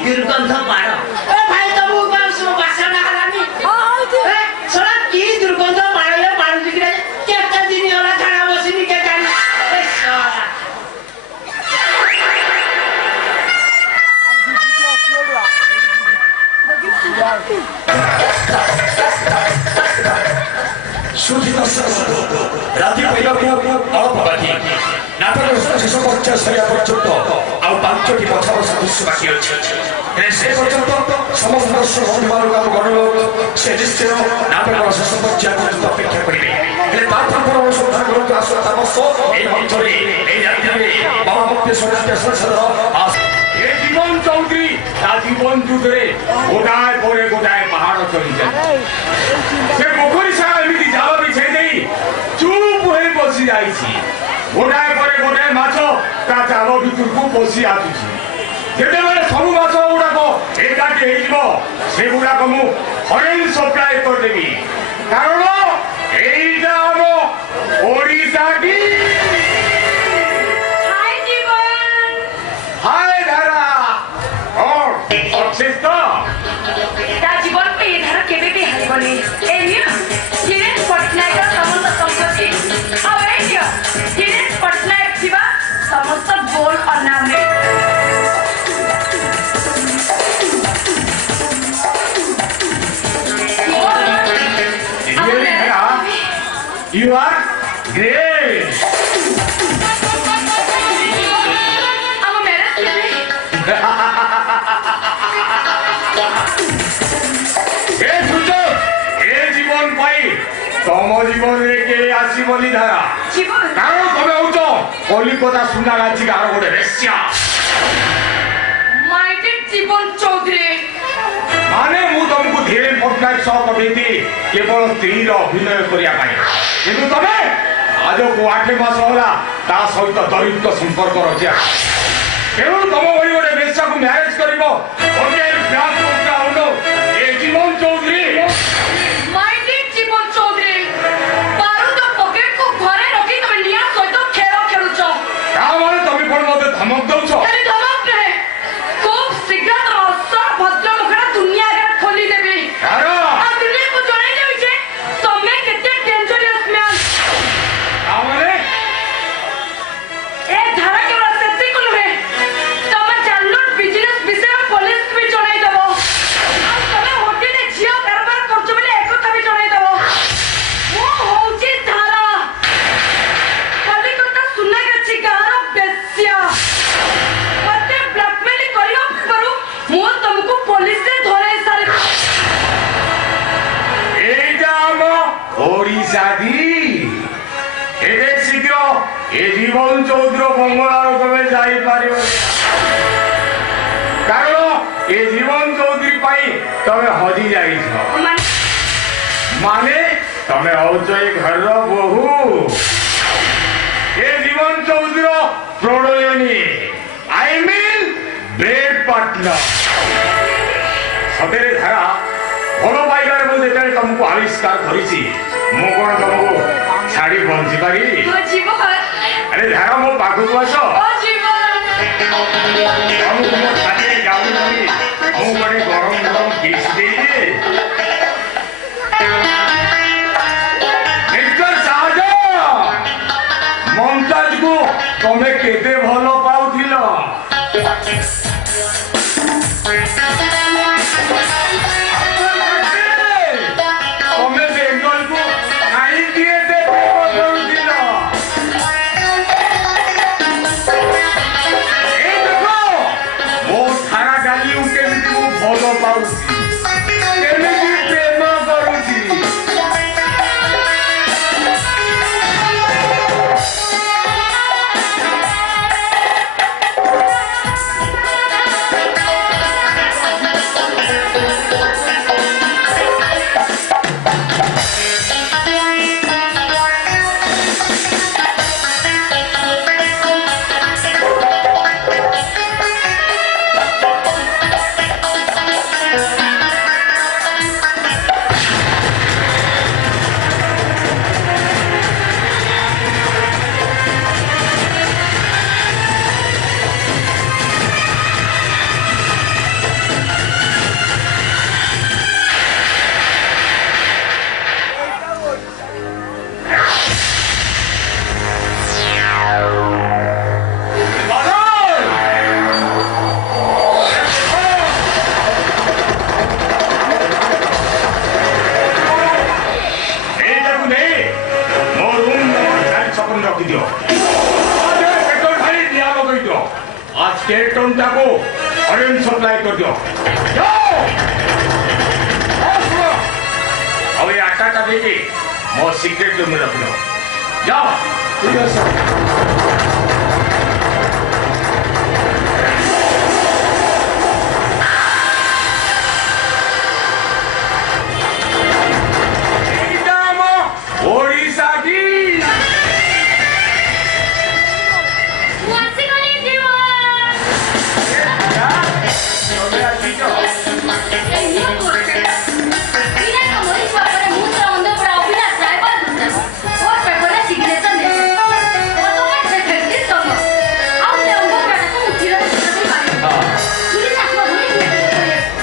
दुर्गंध बाड़ भाई तुम बासना हलानी ରାତି ପାଇବାକୁ ଅଳ୍ପ ବାକି ନାଟକର ଶେଷ ପର୍ଯ୍ୟାୟ ସରିବା ପର୍ଯ୍ୟନ୍ତ ଆଉ 5ଟି ପଛାବର୍ଷ ଦୃଶ୍ୟ ବାକି ଅଛି ହେଲେ ସେ ପର୍ଯ୍ୟନ୍ତ ସମସ୍ତ ଦର୍ଶକ ବନ୍ଧୁମାନଙ୍କୁ ଆମ ଅନୁରୋଧ ସେ ନିଶ୍ଚୟ ନାଟକର ଶେଷ ପର୍ଯ୍ୟାୟ ପର୍ଯ୍ୟନ୍ତ ଅପେକ୍ଷା କରିବେ ହେଲେ ତା ପୂର୍ବରୁ ଅନୁସନ୍ଧାନ କରନ୍ତୁ ଆସୁଥିବା ବର୍ଷ ଏହି ମଞ୍ଚରେ ଏହି ରାଜ୍ୟରେ ବାବା ମୁକ୍ତେଶ୍ୱର ନାଟ୍ୟ ସଂସଦର ଏ ଜୀବନ ଚୌଧୁରୀ ତା ଜୀବନ ଯୁଦ୍ଧରେ ଗୋଟାଏ ପରେ ଗୋଟାଏ ପାହାଡ଼ ଚଢି যায় ସେ ପୋଖରୀ ସାରା ଏମିତି ଜାଲ ବିଛେଇ ଦେଇ ଚୁପ୍ ହୋଇ ବସି ଯାଇଛି ଗୋଟାଏ ପରେ ଗୋଟାଏ ମାଛ ତା ଜାଲ ଭିତରକୁ ପଶି ଆସୁଛି ଯେତେବେଳେ ସବୁ ମାଛ ଗୁଡାକ ଏକାଠି ହେଇଯିବ ସେଗୁଡାକ ମୁଁ ଫରେନ୍ ସପ୍ଲାଏ କରିଦେବି କାରଣ ଏଇଟା ଆମ ଓଡ଼ିଶାଟି हाय धारा और सक्सेस तो ତା ଜୀବନ ପାଇଁ ଏ ଧାରା କେବେ ବି ହାରିବନି ଏ ନିଅ ଧୀରେନ୍ଦ୍ର ପଟ୍ଟନାୟକର ସମସ୍ତ ସମ୍ପତ୍ତି ଆଉ ଏ ନିଅ ଧୀରେନ୍ଦ୍ର ପଟ୍ଟନାୟକ ଥିବା ସମସ୍ତ gold ornament really Dhara you are great ଆମ ମ୍ୟାରେଜ କେବେ ଏ ସୁଯୋଗ ଏ ଜୀବନ ପାଇଁ ତମ ଜୀବନରେ କେହି ଆସିବନି ଧାରା ଜୀବନ କାରଣ ତମେ ହଉଛ କଲିକତା ସୁନାଗାଛି ଗାର ଗୋଟେ ବେଶ୍ୟା ମାଇ ଡିୟର ଜୀବନ ଚୌଧୁରୀ ମାନେ ମୁଁ ତମକୁ ଧୀରେ ପଟ୍ଟନାୟକ ସହ ପଠେଇଥିଲି କେବଳ ସ୍ତ୍ରୀର ଅଭିନୟ କରିବା ପାଇଁ କିନ୍ତୁ ତମେ ଆଜକୁ 8 ମାସ ହେଲା ତା ସହିତ ଦୈହିକ ସମ୍ପର୍କ ରଖିବା ତେଣୁ ତମ ଭଳି ଗୋଟେ ବେଶ୍ୟାକୁ ମ୍ୟାରେଜ କରିବ ଏ ଜୀବନ ଚୌଧୁରୀ ମାଇ ଡିୟର ଜୀବନ ଚୌଧୁରୀ ବାରୁଦ ପକେଟକୁ ଘରେ ରଖି ତମେ ନିଆଁ ସହିତ ଖେଳ ଖେଳୁଛ ତାମାନେ ତମେ କଣ ମତେ ଧମକ ଦଉଛ ଖାଲି ଧମକ ନୁହେଁ ଖୁବ୍ ଶୀଘ୍ର ତମ ଅସଲ ଭଦ୍ର ମୁଖଟା ଦୁନିଆ ଆଗରେ ଖୋଲିଦେବି ଧାରା ଆଉ ଦୁନିଆକୁ ଜଣେଇଦେବି ଯେ ତମେ କେତେ ଡେଞ୍ଜରିୟସ୍ ମ୍ୟାନ୍ ତାମାନେ ଏ ଧାରା କେବଳ ସେତିକି ନୁହେଁ ତମେ ଚାଲୁନ ବିଜନେସ୍ ବିଷୟରେ ପୋଲିସକୁ ବି ଜଣେଇଦେବ ଆଉ ତମେ ହୋଟେଲରେ ଝିଅ କାରବାର କରୁଛ ବୋଲି ଏକଥା ବି ଜଣେଇଦେବ ମୁଁ ହଉଛି ଧାରା କଲିକତା ସୁନାଗାଛି ଗାଁର ବେଶ୍ୟା ମତେ ବ୍ଲାକମେଲ କରିବା ପୂର୍ବରୁ ମୁଁ ତମକୁ ପୋଲିସରେ ଧରେଇ ସାରିବି এইটা আমার ওড়িশাদি ଏବେ ଶୀଘ୍ର ଏ ଜୀବନ ଚୌଧୁରୀ ବଙ୍ଗଳା ରକମେ ଯାଇପାରିବ କାରଣ ଏ ଜୀବନ ଚୌଧୁରୀ ପାଇଁ ତମେ ହଜି ଯାଇଛ ମାନେ ତମେ ହଉଛ ଏ ଘରର ବୋହୂ ଏ ଜୀବନ ଚୌଧୁରୀର ପ୍ରଣୟନୀ ଆଇ ମିନ୍ ବେଡ୍ ପାର୍ଟନର ସତରେ ଧାରା ଭଲ ପାଇବାରେ ମୁଁ ଯେତେବେଳେ ତମକୁ ଆବିଷ୍କାର କରିଛି ମୁଁ କଣ ତମକୁ ଛାଡି ବଞ୍ଚି ପାରିବି ମୋ ଜୀବନ ଆରେ ଧାରା ମୋ ପାଖକୁ ଆସ ମୋ ଜୀବନ ତମକୁ ମୋ ଛାତିରେ ଯାଉନି ମୁଁ ଗୋଟେ ଗରମ ଗରମ କିସ୍ ଦେଇଦିଏ ମିଷ୍ଟର ସାହାଜ ମମତାଜକୁ ତମେ କେତେ ଭଲ ପାଉଥିଲ ତମେ ବେଙ୍ଗଲକୁ କାହିଁକି ଏତେ ପ୍ରେମ କରୁଥିଲ এই দেখো ମୋ ଧାରା ଡାଲି କେମିତି ମୁଁ ଭଲ ପାଉଛି स्टेटों को ऑरेंज सप्लाई कर दियो जाओ अब ये आटा का देखिए मोर सीक्रेट रूम में रख लो जाओ ঠিক আছে ओडिशा की ମୁଁ ଆସିଗଲି ଜୀବନ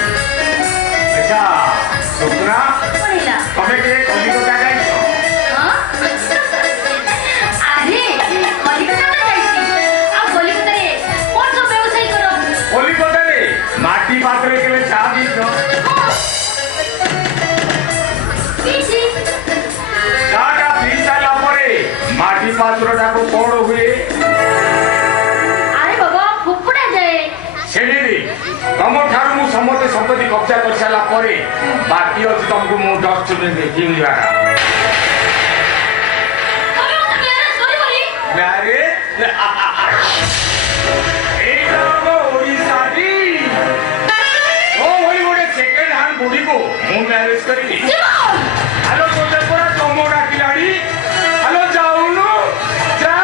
अच्छा सुना तुम्हें के कलिकता जाइছো कलिकता रे माटी पात्रे के लिए चाह दीছো चाटा पी साला परे माटी पात्रटा को कोड़ हुए सेनेरी तम ठार मु समते संपत्ति कब्जा कर साला परे बाकी अछि तुमको मु डस्ट में देखिंगा अरे एटा को ओडिशा दी ओ होई गोटे सेकंड हैंड बुढ़ी को मु मैरिज करी हेलो सोचे पूरा तमोरा खिलाड़ी हेलो जाऊनु जा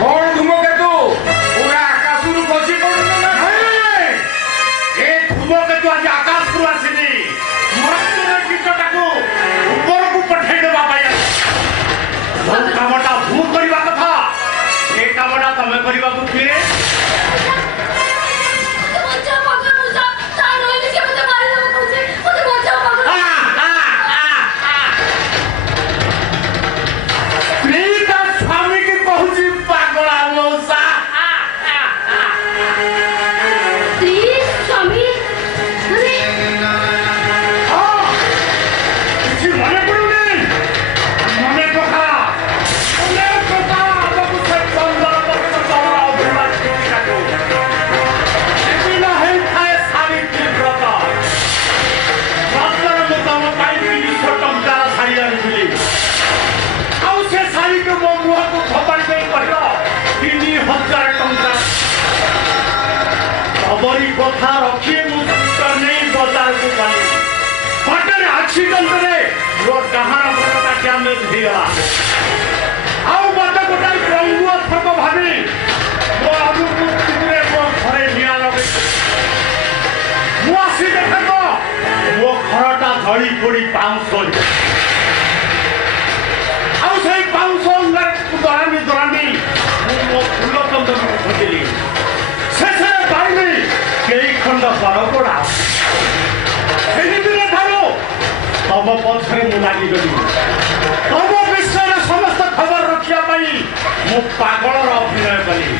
कौन धूमकेतु पूरा आकाशରୁ ଖସି ପଡୁଛ ନା ଭାଇ ଏ ଧୂମକେତୁ ଆଜି ଆକାଶରୁ ଆସିନି ମର୍ତ୍ତ୍ୟ କୀଟଟାକୁ ଉପରକୁ ପଠେଇ ଦେବା ପାଇଁ ଯୋଉ କାମଟା ମୁଁ କରିବା କଥା ସେ କାମଟା ତମେ କରିବାକୁ କିଏ ସ୍ତ୍ରୀ ତା ସ୍ୱାମୀକି କହୁଛି ପାଗଳା ମଉସା ହଁ କିଛି ମନେ ପଡୁନି ମନେ ପକା ଆମକୁ ସେ ଚନ୍ଦନ ପତ୍ର ତମର ଅଭିମାନ ଚିଠିଟାକୁ ଏଦିନ ହେଇଥାଏ ସାବିତ୍ରୀ ବ୍ରତ ବ୍ରତରେ ମୁଁ ତମ ପାଇଁ 300 ଟଙ୍କାର ଶାଢ଼ୀ ଆଣିଥିଲି ଆଉ ସେ ଶାଢ଼ୀକୁ ମୋ ମୁହଁକୁ ଫୋପାଡ଼ି ଦେଇ କହିଲ 3000 ଟଙ୍କା ଖବରି କଥା ରଖି ମୁଁ ସ୍କୁଟର ନେଇ ବଜାରକୁ ଗଲି ବାଟରେ ଆକ୍ସିଡେଣ୍ଟରେ ମୋ ଡାହାଣ ପଟଟା ଡ୍ୟାମେଜ ହେଇଗଲା ଆଉ ମତେ ଗୋଟାଏ ରଙ୍ଗୁଆ ଥକ ଭାବି ମୋ ଅନୁପସ୍ଥିତିରେ ମୋ ଘରେ ନିଆଁ ଲଗେଇ ମୁଁ ଆସି ଦେଖେ ତ ମୋ ଘରଟା ଧଳି ପୋଡ଼ି ପାଉଁଶ ହୋଇଛି ଆଉ ସେଇ ପାଉଁଶ ଅଙ୍ଗାରକୁ ଦଳାମି ମୁଁ ମୋ ଫୁଲ ଚନ୍ଦନକୁ ଖୋଜିଲି ଶେଷରେ ପାଇଲି କେଇ ଖଣ୍ଡ ବରଗୋଡ଼ା ସେଦିନ ଠାରୁ ତମ ପଛରେ ମୁଁ ଲାଗିଗଲି ତମ ବିଷୟରେ ସମସ୍ତ ଖବର ରଖିବା ପାଇଁ ମୁଁ ପାଗଳର ଅଭିନୟ କଲି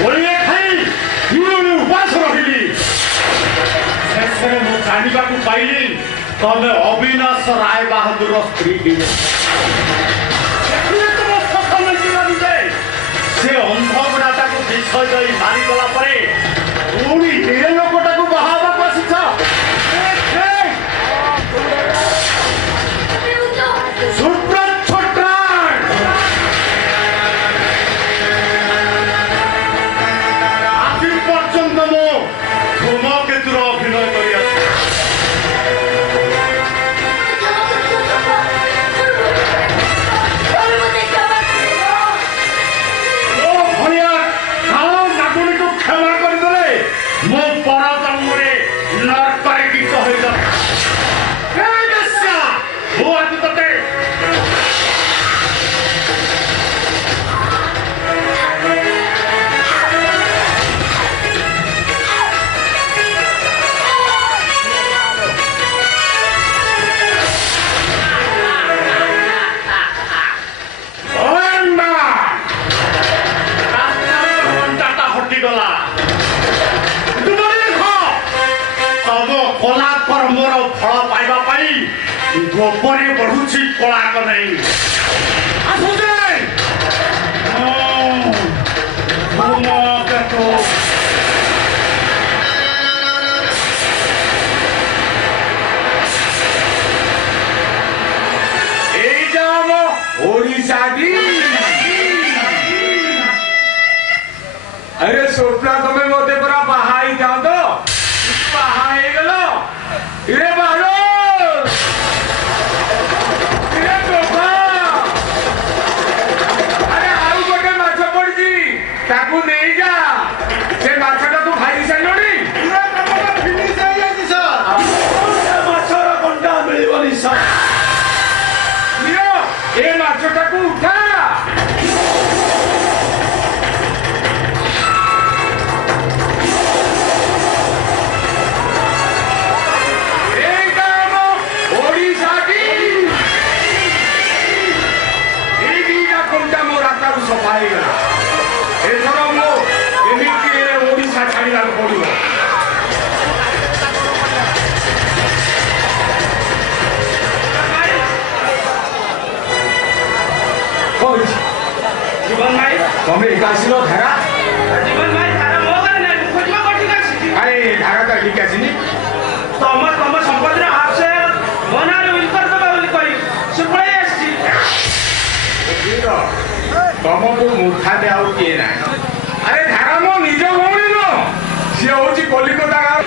ଗୋଳିଏ ଖାଇ ଦିନରୁ ଉପାସ ରହିଲି ଶେଷରେ ମୁଁ ଜାଣିବାକୁ ପାଇଲି ତମେ ଅବିନାଶ ରାୟ ବାହାଦୁରର ସ୍ତ୍ରୀ ଥିଲେ ସେ ଅନ୍ଧଗୁଡ଼ାଟାକୁ ବିଷ ଦେଇ ମାରିଗଲା ପରେ ପୁଣି ଏ ଲୋକଟାକୁ ବାହା ହେବାକୁ ଆସିଛ ସୁବ୍ରତ ଛୋଟରାୟ ଆଜି ପର୍ଯ୍ୟନ୍ତ ମୁଁ ଧୂମକେତୁର ଅଭିନୟ କରି ଆସିଛି ଓ ଭଳିଆ କାଳ ନାଗୁଣିକୁ ଖେଳ ପଳାକ ନାହିଁ ଆସୁଛେ এইটা আমার ওড়িশা দি अरे स्वप्ना तुम्हें मोते पूरा बहाई जाओ तो बहाई गलो इरे बालो इरे टोपा अरे आउ गोटे माछ पड़जी ताकू नहीं जा से माछटा तू खाई साइलोनी ପୁରା କାମଟା ଫିନିଶ ହେଇଯାଇଛି ସାର୍ ମାଛର କଣ୍ଟା ମିଳିବନି ସାର୍ लियो ए माछटाकू उठा এইটা আমার ওড়িশা দি এই দিটা কোনটা মোর আকারু সফা হয়েগলা এথর মো এমিতি ওড়িশা ছাড়িବାକୁ পড়িব জীবন ভাই তুমি একাশিল ধারা জীবন ভাই তারা ମୋ ଘରେ ନାହିଁ ମୁଁ ଖୋଜିବା କୋଉଠି ଆସିଛି আরে ধারাটা ঠিক আসিনি ତମ ସମ୍ପତ୍ତିର ହାଫ୍ ସେୟାର ମୋ ନାଁରେ ୱିଲ୍ କରିଦେବା ବୋଲି କହି ସେ ପଳେଇ ଆସିଛି ତମକୁ ମୂର୍ଖା ଦେ ଆଉ କିଏ ନାହିଁ ଆରେ ଧାରା ମୋ ନିଜ ଭଉଣୀ ନୁହଁ ସିଏ ହଉଛି କଲିକତା ଗାଁ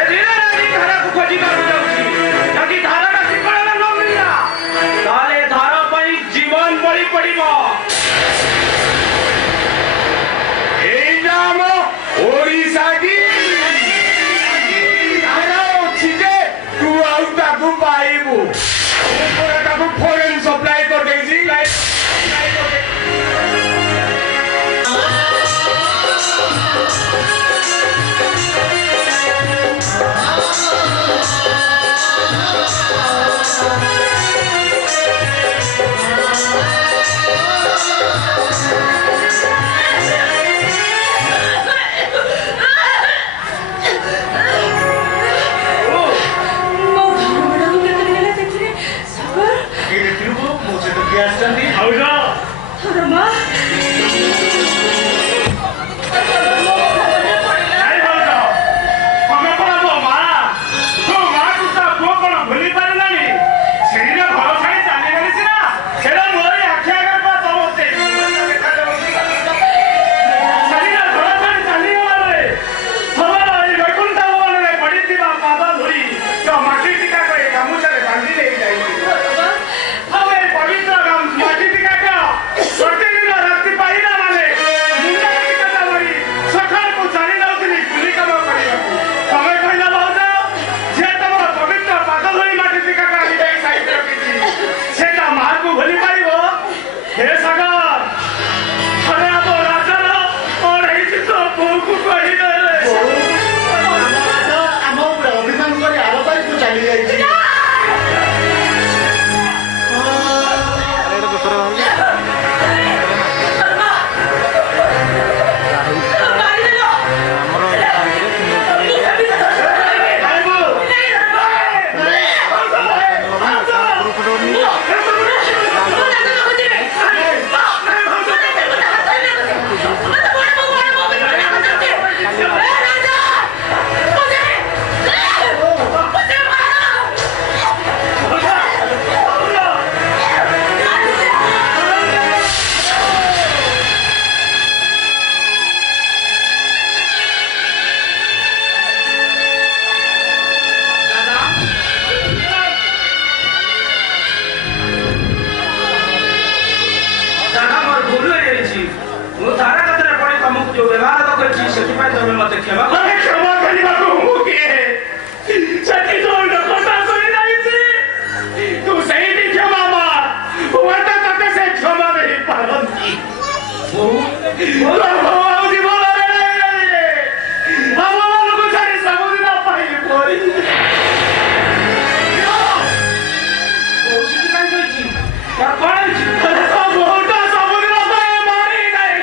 ଏ ଧୀରେ ଧୀରେ ଧାରାକୁ ଖୋଜିବାକୁ ଯାଉଛି ଯଦି ଧାରାଟା ଠିକଣାରେ ନ ମିଳିଲା ତାହେଲେ ଧାରା ପାଇଁ ଜୀବନ ବଳି ପଡ଼ିବ এইটা আমার ওড়িশা কি ধারা ଅଛି ଯେ ତୁ ଆଉ ତାକୁ ପାଇବୁ ଉପରେ ତାକୁ ଫରେନ୍ ସପ୍ଲାଏ କରିଦେଇଛି ମୋ ସହିତ କିଏ ଆସିଛନ୍ତି ଭାଉଜ ନାଇଁ ଭାଉଜ ତମେ କଣ ମୋ ମା ତୋ ମାକୁ ତା ପୁଅ କଣ ଭୁଲି ପାରିଲାନି ସେଇଟା ଘର ଛାଡ଼ି ଚାଲିଗଲି ସିନା ସେଇଟା ମୋରି ଆଖି ଆଗରେ ବା ତମ ଚାଲିଲା ଘର ଛାଡ଼ି ଚାଲିଗଲା ବେଳେ ତମର ଏଇ ବୈକୁଣ୍ଠ ଭବନରେ ପଡ଼ିଥିବା ପାଦ ଧରି ତୋ ମାଟି ଟିକାକ ଏ ଗାମୁଛାରେ ବାନ୍ଧି ଦେଇ ଯାଇଛି ଆଉ ଏ ପବିତ୍ର ମାଟି ଟିକାକ ପ୍ରତିଦିନ ରାତି ପାଇଲା ମାନେ ମୁଣ୍ଡ ଟିକାକ ଧରି ସକାଳକୁ ଚାଲି ଯାଉଥିଲି କୁଲି କାମ କରିବାକୁ ତମେ କହିଲ ଭାଉଜ ଯେ ତମର ପବିତ୍ର ପାଦ ଧରି ମାଟି ଟିକାକ ଆଣି ଯାଇ ସାଇତି ରଖିଛି ସେଟା ମାଆକୁ ଭୁଲି ପାରିବ ହେ ସାଗର ଥରେ ଆମ ରାଜାର କଣ ହେଇଛି ତୋ ବୋଉକୁ କହିଦେଲେ ଆମ ଉପରେ ଅଭିମାନ କରି ଆର ପାଖକୁ ଚାଲି ଯାଇଛି ଏଇଟା ଦୋଷରେ ବାହାରିଲା ଆମର ଦାଦା ମୋର ଭୁଲ ହେଇଯାଇଛି ମୁଁ ଧାରା କଥାରେ ପଡ଼ି ତମକୁ ଯୋଉ ବ୍ୟବହାର କରିଛି ସେଥିପାଇଁ ତମେ ମତେ କ୍ଷମା କର କ୍ଷମା କରିବାକୁ ମୁଁ କିଏ ସେଠି ଯୋଉ ଲୋକଟା ଶୋଇଯାଇଛି ତୁ ସେଇଠି କ୍ଷମା ମାର ହୁଏତ ତତେ ସେ କ୍ଷମା ଦେଇ ପାରନ୍ତି ଆଉ ଜୀବନରେ ଆମମାନଙ୍କୁ ଛାଡ଼ି ସବୁଦିନ ପାଇଁ ପରି କାହିଁ କହିଛି ତାର କଣ ହେଇଛି ବହୁଟା ସବୁଦିନ ପାଇଁ ମାରି ନାହିଁ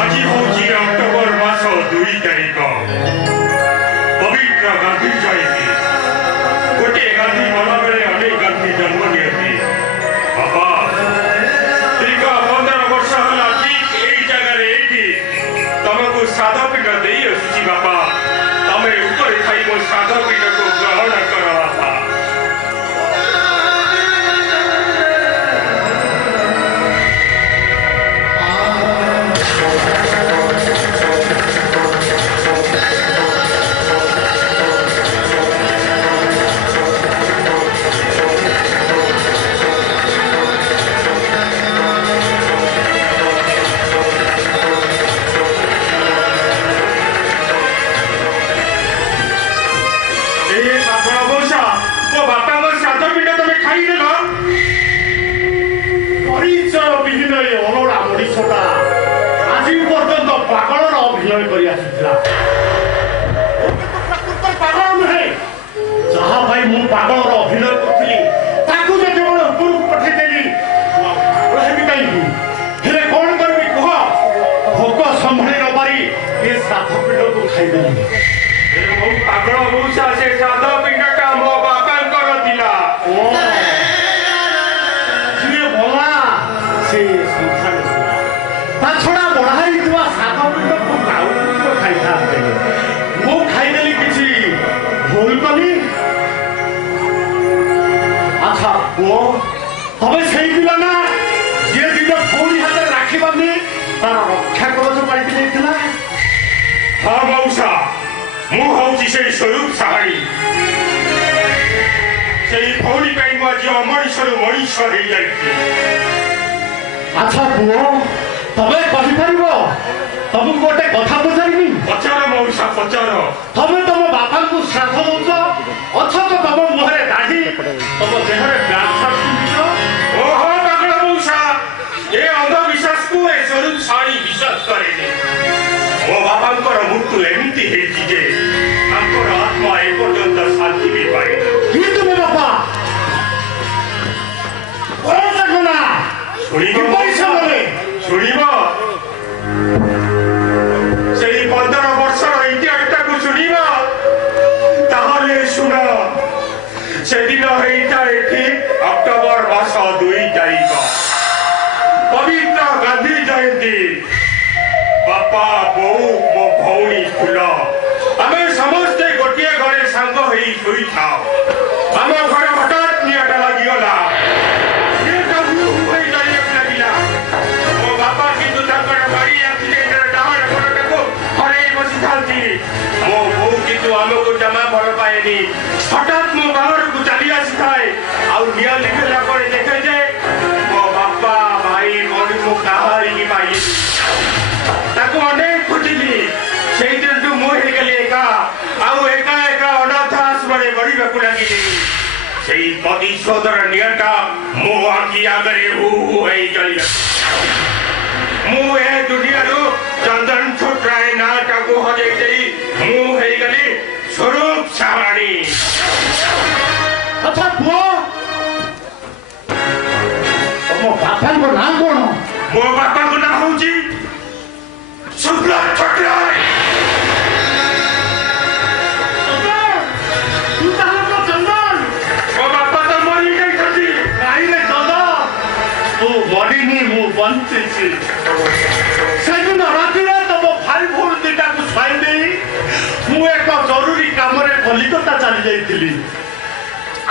ଆଜି ହଉଛି ଅକ୍ଟୋବର ମାସ 2 ତାରିଖ ପବିତ୍ର ଗାନ୍ଧୀ ଜୟନ୍ତୀ ଗୋଟିଏ ଗାନ୍ଧୀ ମଲାବେଳେ ଅନେକ ଗାନ୍ଧୀ ଜନ୍ମ ନିଅନ୍ତି ବାପା ଦୀର୍ଘ 15 ବର୍ଷ ହେଲା ଠିକ ଏଇ ଜାଗାରେ ଏଇଠି ତମକୁ ଶ୍ରାଦ୍ଧ ପିଣ୍ଡ ଦେଇ ଆସୁଛି ବାପା ତମେ ଉପରେ ଖାଇ ମୋ ଶ୍ରାଦ୍ଧ ପିଣ୍ଡକୁ ଗ୍ରହଣ କର ବାପା ପରିଚୟ ବିହୀନ ଏ ଅଲୋଡ଼ା ମଣିଷଟା ଆଜି ପର୍ଯ୍ୟନ୍ତ ପାଗଳର ଅଭିନୟ କରି ଆସୁଥିଲା ପାଗଳ ନୁହେଁ ଯାହା ଭାଇ ମୁଁ ପାଗଳର ଅଭିନୟ କରୁଥିଲି ତାକୁ ଯେତେବେଳେ ଉପରକୁ ପଠେଇଦେଲି ହେବି କାହିଁକି ହେଲେ କଣ କରିବି କୁହ ଭୋକ ସମ୍ଭାଳି ନ ପାରି ଏ ଶ୍ରାଦ୍ଧ ପିଣ୍ଡକୁ ଖାଇଦେଲି ପାଗଳ ମଉସା ସେ ଶ୍ରାଦ୍ଧ ପିଣ୍ଡଟା ମୋ ବାପାଙ୍କର ଥିଲା ତା ଛଡା ବଢା ହେଇଥିବା ଶାଗ ପିଣ୍ଡକୁ ଖାଇଥାନ୍ତେ ମୁଁ ଖାଇଦେଲି କିଛି ଭୁଲ କଲି ଆଚ୍ଛା ପୁଅ ତମେ ସେଇ ପିଲା ନା ଯିଏ ଦିନ ଭଉଣୀ ହାତରେ ରାକ୍ଷୀ ବାନ୍ଧି ତାର ରକ୍ଷା କବଚ ପାଳିକି ଯାଇଥିଲା ହଁ ମଉସା ମୁଁ ହଉଛି ସେଇ ସ୍ୱରୂପ ସାହାଣୀ ସେଇ ଭଉଣୀ ପାଇଁ ମୁଁ ଆଜି ଅମଣିଷରୁ ମଣିଷ ହେଇଯାଇଛି ଆଚ୍ଛା ପୁଅ ତମେ କହିପାରିବ ତମକୁ ଗୋଟେ କଥା ପଚାରିବି ପଚାର ମଉସା ପଚାର ତମେ ତମ ବାପାଙ୍କୁ ଶ୍ରାଦ୍ଧ ଦଉଛ ଅଥଚ ତମ ମୁହଁରେ ଦାଢି ତମ ଦେହରେ ବ୍ୟାଗ ସାର୍ଟ ପିନ୍ଧିଛ ଓହୋ ପାଗଳ ମଉସା ଏ ଅନ୍ଧବିଶ୍ୱାସକୁ ଏ ସ୍ୱରୂପ ସାହାଣୀ ବିଶ୍ୱାସ କରେନି ମୋ ବାପାଙ୍କର ମୃତ୍ୟୁ ଏମିତି ହେଇଛି ଯେ ତାଙ୍କର ଆତ୍ମା ଏପର୍ଯ୍ୟନ୍ତ ଶାନ୍ତି ବି ପାଇନି କିନ୍ତୁ ମୋ ବାପା ନା ଶୁଣିବ ପଇସା ନେବେ ଶୁଣିବ ସେଇ 15 ବର୍ଷର ଇତିହାସଟାକୁ ଶୁଣିବ ତାହେଲେ ଶୁଣ ସେଦିନ ହେଇଥାଏ ଠିକ ଅକ୍ଟୋବର ମାସ 2 ତାରିଖ ପବିତ୍ର ଗାନ୍ଧୀ ଜୟନ୍ତୀ ବାପା ବୋଉ ମୋ ଭଉଣୀ ଫୁଲ ଆମେ ସମସ୍ତେ ଗୋଟିଏ ଘରେ ସାଙ୍ଗ ହେଇ ଶୋଇଥାଉ ଆମ ଘରେ ହଠାତ୍ ନିଆଁଟା ଲାଗିଗଲା ମୋ ବୋଉ କିନ୍ତୁ ଆମକୁ ଜମା ଭଲ ପାଏନି ହଠାତ୍ ମୋ ବାହାରକୁ ଚାଲି ଆସିଥାଏ ଆଉ ନିଆଁ ଲିଭିଲା ପରେ ଦେଖେ ଯେ ମୋ ବାପା ଭାଇ ଭଉଣୀ ମୁଁ କାହାରିକି ପାଇଲି ତାକୁ ଅନେକ ଖୋଜିଲି ସେଇ ଦିନଠୁ ମୁଁ ହେଇଗଲି ଏକା ଆଉ ଏକା ଏକା ଅନାଥ ଆଶ୍ରମରେ ବଢିବାକୁ ଲାଗିଲି ସେଇ ପ୍ରତିଶୋଧର ନିଆଁଟା ମୋ ଆଖି ଆଗରେ ହୁ ହୁ ହେଇ ଚାଲିଲା ମୁଁ ଏ ଦୁନିଆରୁ ଚନ୍ଦନ ଛୋଟରାଏ ନାଁଟାକୁ ହଜେଇ ଦେଇ ମୁଁ ହେଇଗଲି ସ୍ୱରୂପ ସାହାଣୀ ଆଚ୍ଛା ପୁଅ ତମ ବାପାଙ୍କ ନାଁ କଣ ମୋ ବାପାଙ୍କ ନାଁ ହଉଛି ସୁବ୍ରତ ଛୋଟରାଏ ମୋ ବାପା ତ ମରିଯାଇଛନ୍ତି ନାଇଁରେ ଚନ୍ଦନ ମୁଁ ମରିନି ମୁଁ ବଞ୍ଚିଛି ସେଦିନ ରାତିରେ ତମ ଭାଇ ଭଉଣୀ ଦିଟାକୁ ଛାଇ ଦେଇ ମୁଁ ଏକ ଜରୁରୀ କାମରେ କଲିକତା ଚାଲି ଯାଇଥିଲି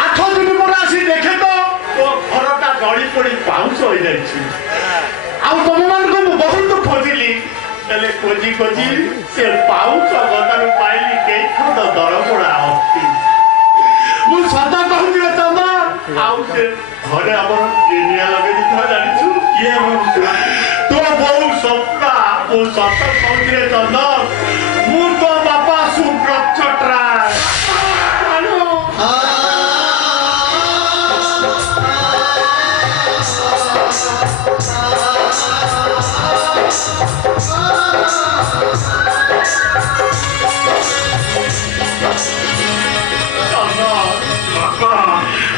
8 ଦିନ ପରେ ଆସି ଦେଖେ ତ ମୋ ଘରଟା ଜଳି ପୋଡି ପାଉଁଶ ହୋଇଯାଇଛି ଆଉ ତମମାନଙ୍କୁ ମୁଁ ବହୁତ ଖୋଜିଲି ହେଲେ ଖୋଜି ଖୋଜି ସେ ପାଉଁଶ ଗଦାରୁ ପାଇଲି କେଇ ଖଣ୍ଡ ଦରପୋଡା ଅସ୍ଥି ମୁଁ ସତ କହୁଛି ଚନ୍ଦନ ଆଉ ସେ ଘରେ ଆମର କିଏ ନିଆଁ ଲଗେଇ ଦେଇଥିଲା ଜାଣିଛୁ କିଏ ତୋ ବୋଉ ସ୍ୱପ୍ନା ମୁଁ ସତ କହୁଛି ଚନ୍ଦନ ମୁଁ ତୋ ବାପା ସୁବ୍ରତ ଛୋଟରାଏ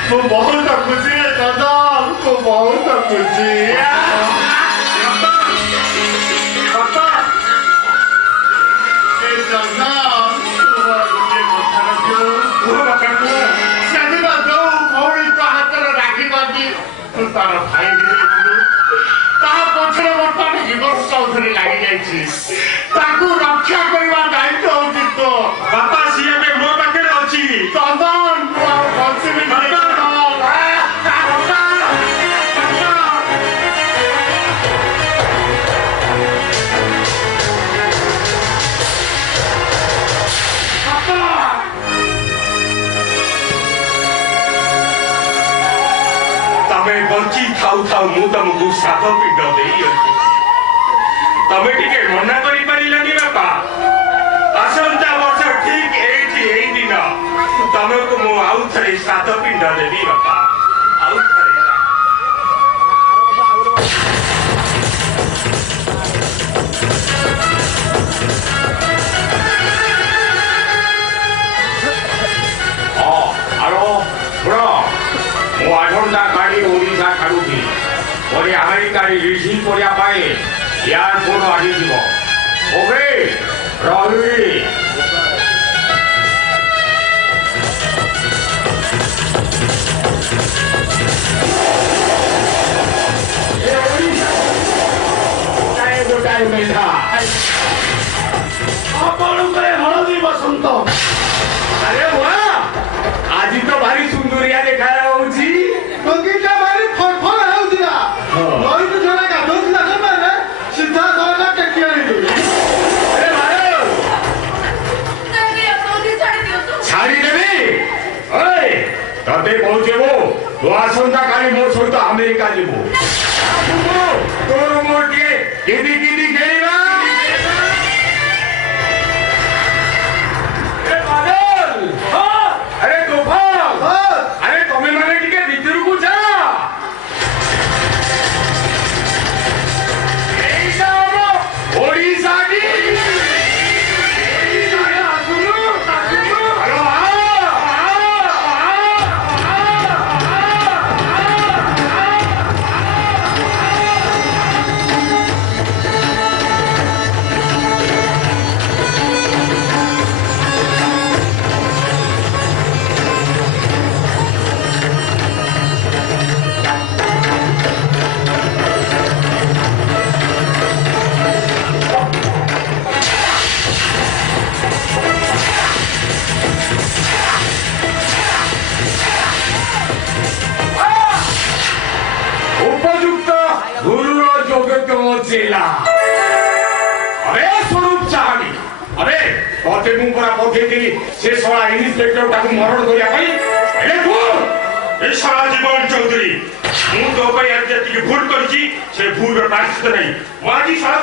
ମୁଁ ବହୁତ ଖୁସି ଚନ୍ଦନ ମୁଁ ବହୁତ ଖୁସି ବାପା ତାର ଭାଇ ବିଦେଇଥିଲୁ ତା ପଛରେ ବର୍ତ୍ତମାନ ଜୀବନ ଚୌଧୁରୀ ଲାଗି ଯାଇଛି ତାକୁ ରକ୍ଷା କରିବା ଦାୟିତ୍ୱ ହଉଛି ତ ବାପା ସିଏ ଏବେ ମୋ ପାଖରେ ଅଛି। ଚନ୍ଦନ ତୁ ଆଉ ବଞ୍ଚିବି तमे बंची थाउ थाउ मु तुमको सात पिंड देई तमे टिके मना करि परिलनी बापा असंता वर्ष ठीक एई दिन तमको मु आउ थरे सात पिंड देबी बापा आउ थरे ओडिशा छाड़ुची और अमेरिका रिसीव करिया पाए एयरपोर्ट आगे जीव ओके रही गोटाए मेधा हलदी बसंत अरे वाह आज तो भारी सुंदरिया देखा होची बगीचा भारी फरफर होउतिला नई तो जरा गाधोतिला समय सीधा धरला टेकिया नहीं अरे भाई ତାହେଲେ ଆପଣଙ୍କୁ ଛାଡ଼ି ଦିଅନ୍ତୁ। छाड़ी देबी ओए तते पहुंचेबो तो आसंता काली मोर सहित अमेरिका जीवो तोर मोर के किदी किदी खेलिबा ए बादल अरे तूफान अरे तमे माने टिके भीतर को जा एइसा हमो ओडिशा की उपयुक्त गुरुर योग्यतम चेला अरे स्वरूप चाहनी अरे तोते मु परा पठेइली से सळा इन्स्पेक्टर ताकू मरण करिया पई अरे तू ए सळा जीवन चौधरी मु तो पई आज जति भूल करची से भूल रे प्रायश्चित नहीं माजी सळा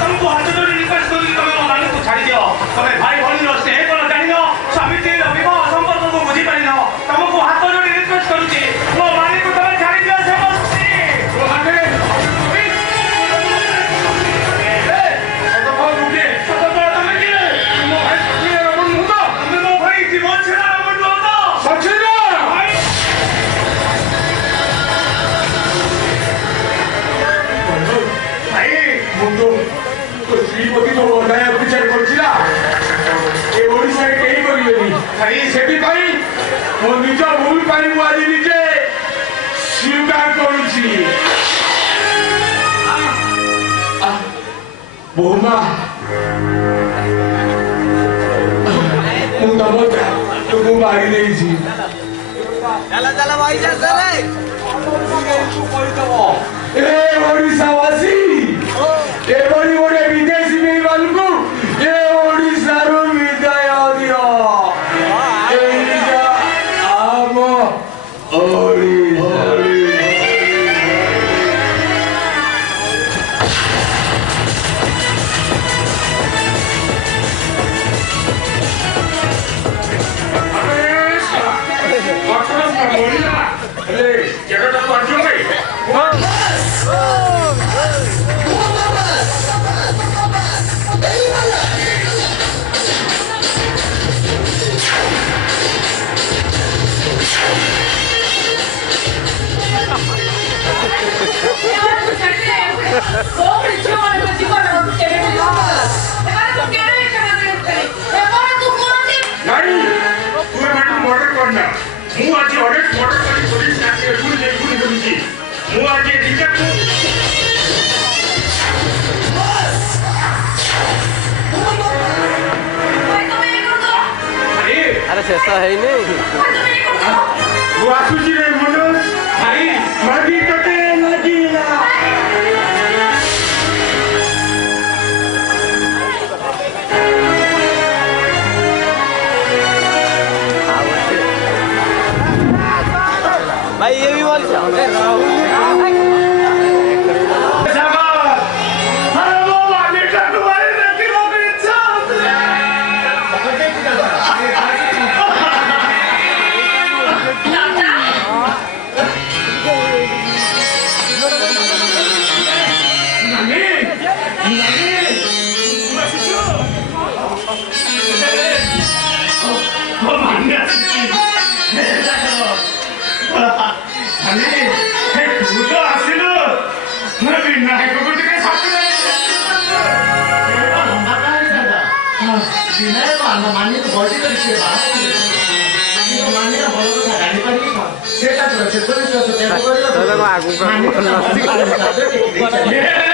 तुमको हाथ जोड़ी रिक्वेस्ट करूँ तुम मालिक को छाड़ी दियो तुम्हें भाई भौणी स्नेह कौन जान स्वामी विवाह संपर्क को बुझी पारि न तुमको हाथ जोड़ी रिक्वेस्ट करूँ मो मालिक को तुम्हें छाड़ी दियो से श्रीमती जो अन्याय अत्याचार करছিলা ए ओडिसा रे केही करिवेनी खाली सेठी पाई मो निज भूल पाई मु आज निजे स्वीकार करूची बोमा मु तमोता तुमु मारी देइची चला चला भाई चल ए ओडिसा वासी ए बड़ी बड़े विदेशी में वालू ए ओडिसा रो विदाय दियो एइजा आम ओडिसा अरे जगह तो अर्जुन भाई नहीं तुम्हें मैंने मर्डर करना मु आज ଅନେକ ବଡ଼ କରି ପୋଲିସ ତାକେ ଏଗୁଳି ନେଇ ଗୁଳି କରିଛି ମୁଁ ଆଜି ରିଜେକ୍ଟ আরে শেষ হয়নি ମୁଁ ଆସୁଛି ରେ ମନୋଜ ଭାଇ ମାଗି ତତେ ଲାଗିଲା ভাই ये भी बोल अरे वो मालिका तुम्हारी लड़की को भी इच्छा होती है Yeah.